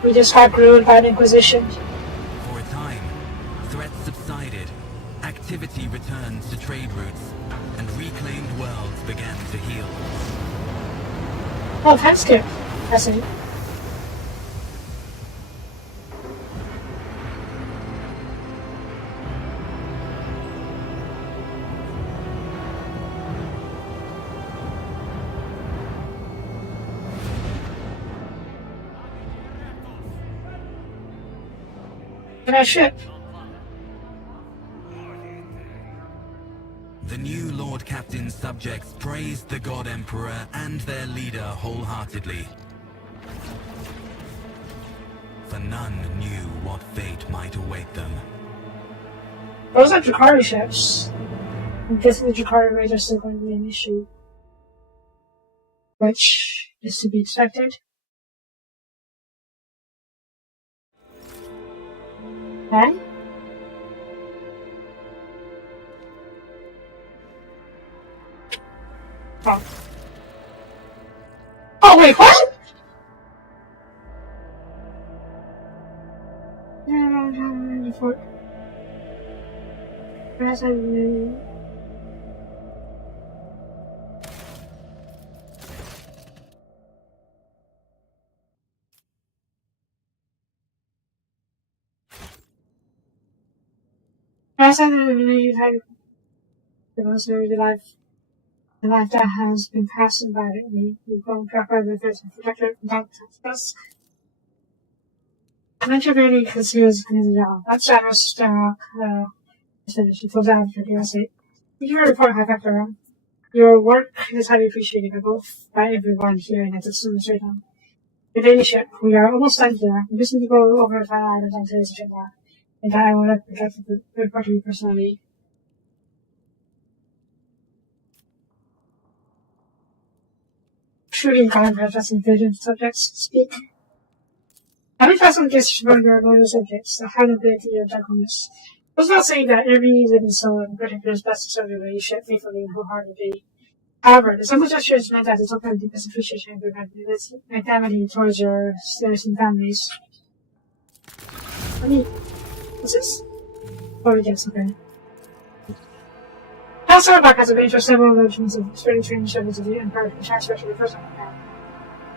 We just got groomed by the Inquisition. For a time, threats subsided, activity returned to trade routes, and reclaimed worlds began to heal. Oh, time skip. I see. In our ship. The new Lord Captain's subjects praised the God Emperor and their leader wholeheartedly. for none knew what fate might await them. Those are Drakari ships. I'm guessing the Drakari raids are still going to be an issue. Which is to be expected. Okay. Oh. Oh wait, what? The life that has been passed violently. We've grown track by the first protector from darkness. Commander really considers his job. That shadows Starrock, finished. He pulls out your DLC. Thank you for your report, High Factor. Your work is highly appreciated by everyone here in the Administration. Your daily ship, we are almost done here. We just need to go over the final items on today's agenda. And I will report to you personally. Shooting contracts and vision subjects speak. Having fast on guests about your loyal subjects, the high ability of gentleness. I was not saying that every living soul in particular is best to serve your relationship faithfully and wholeheartedly. However, the simple gesture is meant as a token of deepest appreciation of your magnanimity towards your citizen families. What's this? Oh, yes, okay. House Starbuck has arranged for several versions of spring training services to the Empire to transfer to the first one.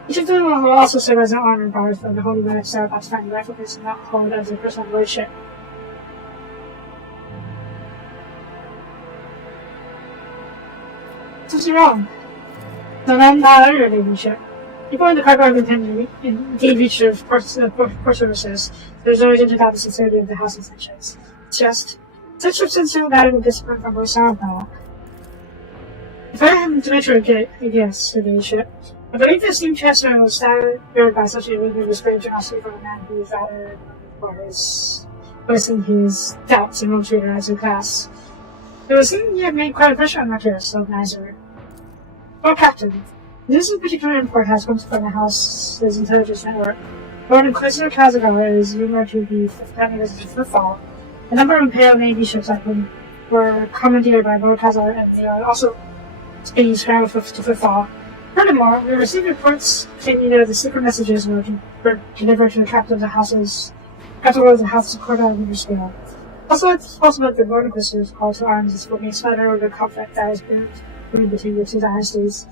Each of them will also serve as an honor guard for the Holy Relic Starbuck's family rifle case and not hold as a personal lordship. What's wrong? No, not your ladyship. People in the cargo have indeed reached the port services. There's no reason to doubt the sincerity of the House intentions. It's just such sincere matter of discipline from both Starbuck. If I am to venture a guess, your ladyship, I believe this new chancellor was staggered by such a ridiculous great generosity from a man who is rather for his voicing his doubts and motivator as a class. It would seem you have made quite a pressure on Marcus, Nizer. Well, Captain, this particular import has come from the House's intelligence network. Lord Inquisitor Kazagar is rumored to be planning a visit for fall. A number of Imperial Navy ships were commandeered by Lord Kazagar, and they are also being scrambled to fall. Furthermore, we received reports claiming that the secret messages were delivered to the captain of the House's Corda and Riverscale. Also, it's possible that the Lord Inquisitor's call to arms is forming a smatter of the conflict that has been between the two dynasties.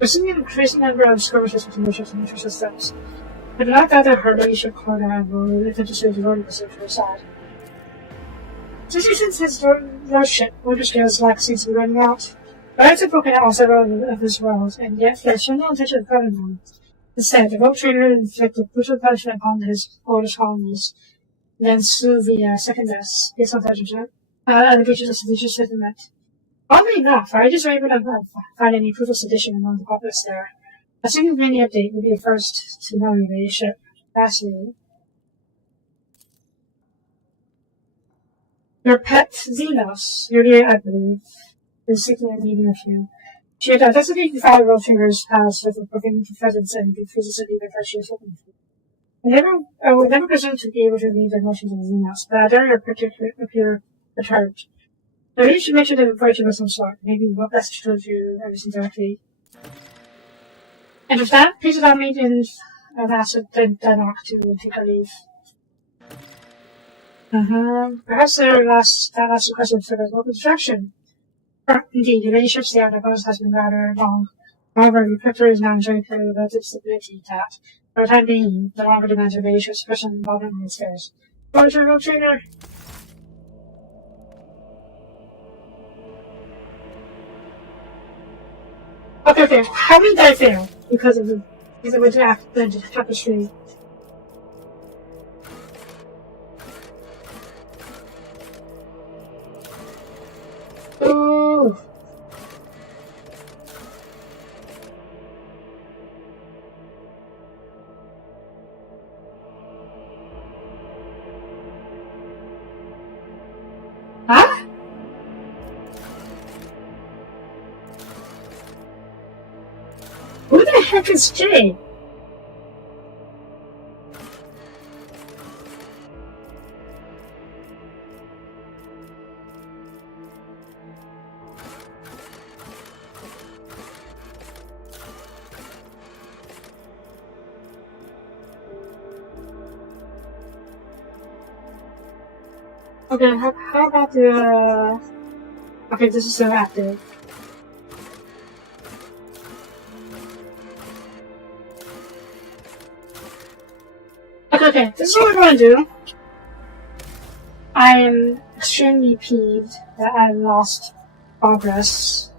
We're seeing an increasing number of skirmishes between the ships and neutral systems. I do not doubt that her ladyship Corda will attempt to save the Lord Inquisitor to her side. Especially since his lordship, Riverscale's luck seems to be running out. Birds have broken out on several of his roles, and yet he has shown no intention of cutting them. Instead, the rogue trader inflicted brutal punishment upon his oldest colonies, then slew the second best, based on allegations of seditious sentiment. Oddly enough, I just were able to find any proof of sedition among the populace there. Assuming the mini update would be the first to know your ladyship. Fascinating. Your pet, Xenos, your dear, I believe, is seeking a meeting with you. She had designated 5 road triggers past with a provoking presence and refuses to leave the she is hoping for. I would never presume to be able to read the emotions of Xenos, but I dare appear perturbed. The lady should make sure to invite you of some sort. Maybe what best to do everything directly. And with that, please allow me to ask Denok to take a leave. Perhaps that last request would serve as a local distraction. Indeed, your ladyship's stay on the coast has been rather long. However, your picture is now enjoying a period of relative stability that, for the time being, no longer demands your ladyship's personal involvement in its affairs. Road trainer! Okay. How many did I fail? Because of the tapestry. Ooh. heck is Jay? Okay, how about the... Okay, this is so active. Okay, this is what we're going to do. I am extremely peeved that I lost progress.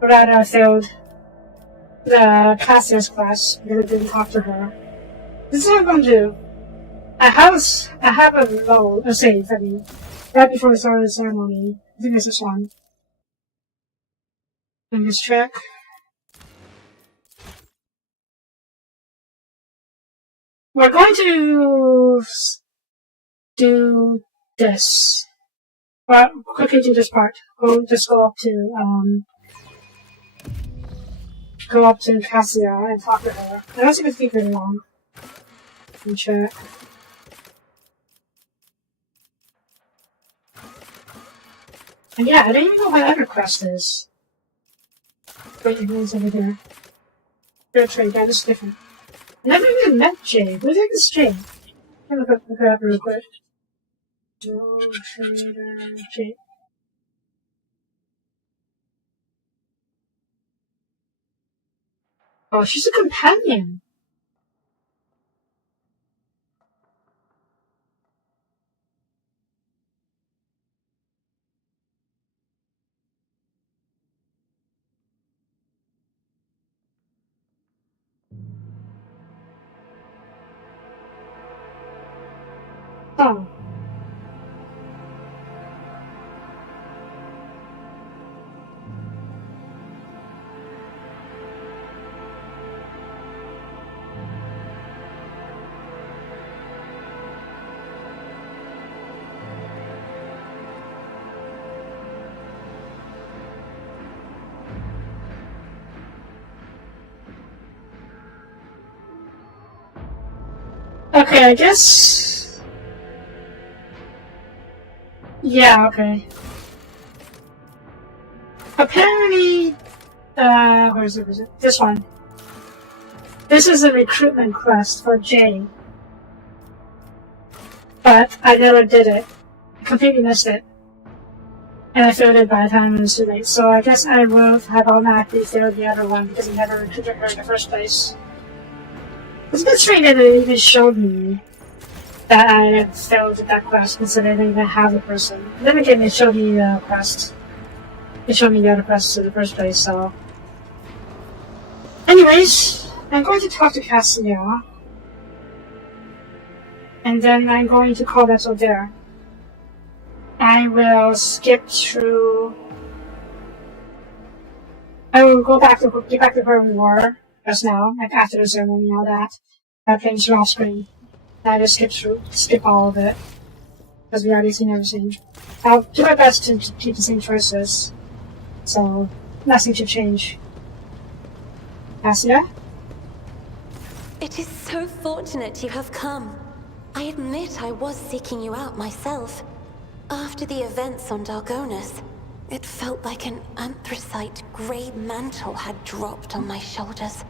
Or that I failed the Cassius quest because I didn't talk to her. This is what I'm going to do. I have a save, right before the start of the ceremony. I think it's this one. And this track. We're going to do this. Well, quickly do this part. Just go up to Cassia and talk to her. I don't think it's be very long. Let me check. And yeah, I don't even know what other quest is. Wait, it goes over there. Fair trade, that is different. I never even met Jay. Who the heck is Jay? Let me look it up real quick. Trader Jay. Oh, she's a companion. Oh. Okay, I guess... Yeah, okay. Apparently... where is it? This one. This is a recruitment quest for Jay. But I never did it. I completely missed it. And I failed it by the time it was too late. So I guess I will have automatically failed the other one because I never recruited her in the first place. It's a bit strange that it even showed me that I had failed that quest considering I didn't even have the person. Then again, it showed me the quest. It showed me the other quests in the first place, so... Anyways, I'm going to talk to Cassia. And then I'm going to call that over there. I will skip through... I will get back to where we were just now, like after the ceremony and all that. That thing's off screen. I just skip all of it. Because we already seen everything. I'll do my best to keep the same choices. So, nothing should change. Cassia? It is so fortunate you have come. I admit I was seeking you out myself. After the events on Dargonus, it felt like an anthracite grey mantle had dropped on my shoulders.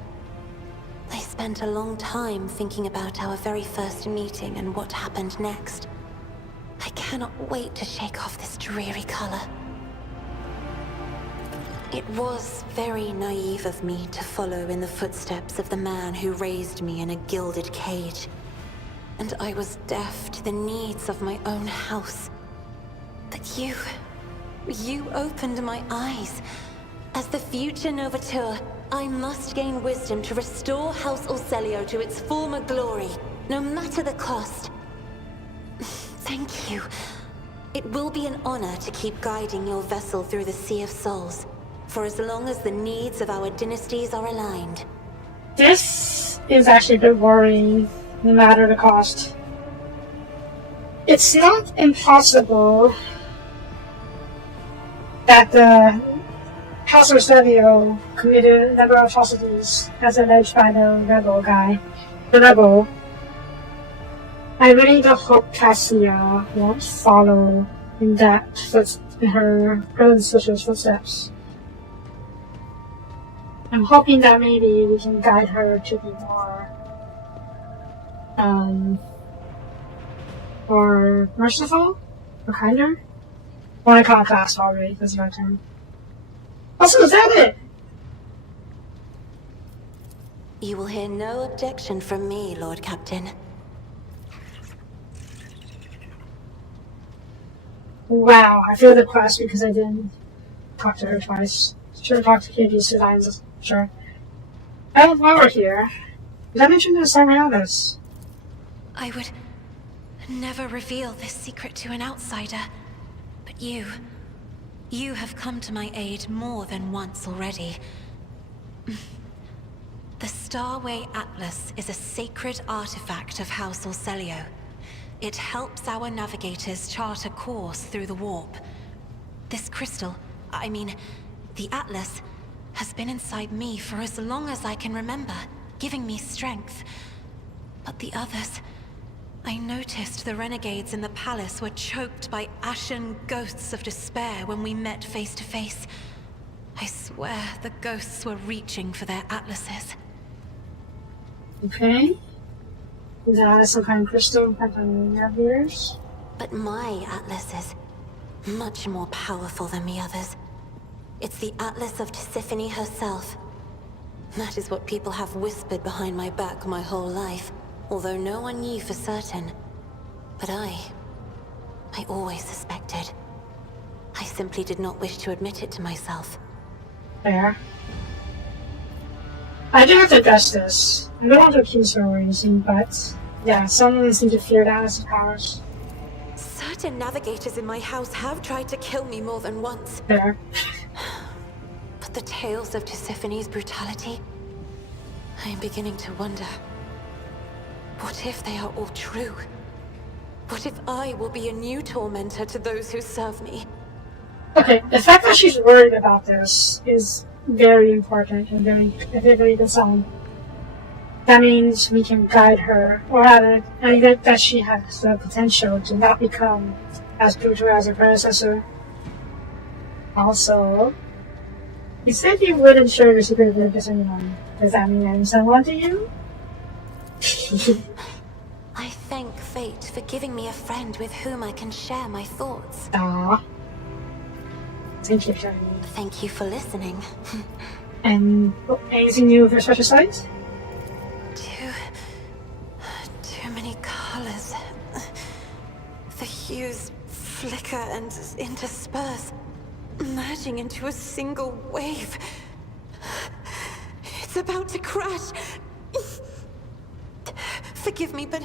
I spent a long time thinking about our very first meeting and what happened next. I cannot wait to shake off this dreary color. It was very naive of me to follow in the footsteps of the man who raised me in a gilded cage. And I was deaf to the needs of my own house. But you opened my eyes. As the future Novateur, I must gain wisdom to restore House Orselio to its former glory, no matter the cost. Thank you. It will be an honor to keep guiding your vessel through the Sea of Souls, for as long as the needs of our dynasties are aligned. This is actually a bit worrying, no matter the cost. It's not impossible that the House Rosario committed a number of atrocities as alleged by the rebel guy. The rebel. I really don't hope Cassia won't follow in her brother and sister's footsteps. I'm hoping that maybe we can guide her to be more merciful or kinder. I want to call class probably, that's my turn. Also, is that it? You will hear no objection from me, Lord Captain. Wow, I failed the quest because I didn't talk to her twice. Should have talked to KD 2 times, sure. While we're here, did I mention there's something around us? I would never reveal this secret to an outsider, but you have come to my aid more than once already. The Starway Atlas is a sacred artifact of House Orselio. It helps our navigators chart a course through the warp. This crystal, the Atlas, has been inside me for as long as I can remember, giving me strength. But the others... I noticed the renegades in the palace were choked by ashen ghosts of despair when we met face to face. I swear the ghosts were reaching for their atlases. Okay. Is that some kind of crystal navigators? But my atlas is much more powerful than the others. It's the Atlas of Tisiphone herself. That is what people have whispered behind my back my whole life. Although no one knew for certain. But I always suspected. I simply did not wish to admit it to myself. Fair. I do have to address this. I don't want to accuse her or anything, but yeah, someone seems to fear that as powers. Certain navigators in my house have tried to kill me more than once. Fair. But the tales of Tisiphone's brutality, I am beginning to wonder. What if they are all true? What if I will be a new tormentor to those who serve me? Okay, the fact that she's worried about this is very important and very good sign. That means we can guide her, or rather, that she has the potential to not become as brutal as her predecessor. Also, you said you wouldn't share your secret with anyone. Does that mean I'm someone to you? I thank fate for giving me a friend with whom I can share my thoughts. Aww. Thank you, Shiny. Thank you for listening. And anything new with your special sight? Too many colors. The hues flicker and intersperse, merging into a single wave. It's about to crash. Forgive me, but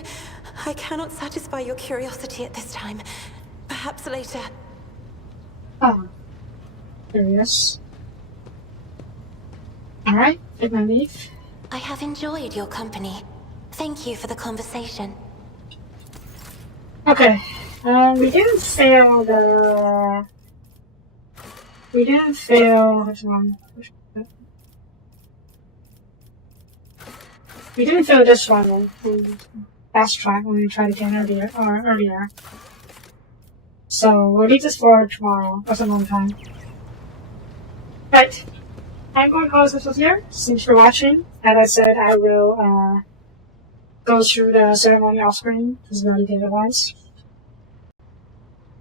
I cannot satisfy your curiosity at this time. Perhaps later. Oh. Curious. Alright, take my leave. I have enjoyed your company. Thank you for the conversation. Okay. We didn't fail the... We didn't fail... Which one? We didn't fail this one on fast track when we tried again earlier. So we'll leave this for tomorrow or some other time. Right. I'm going to close this episode here. Thanks for watching. As I said, I will go through the ceremony off screen because we already did it once.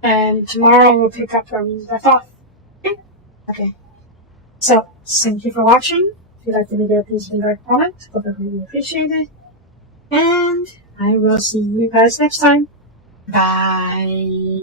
And tomorrow we'll pick up where we left off. Okay. So, thank you for watching. If you liked the video, please leave a comment. I would really appreciate it. And I will see you guys next time. Bye.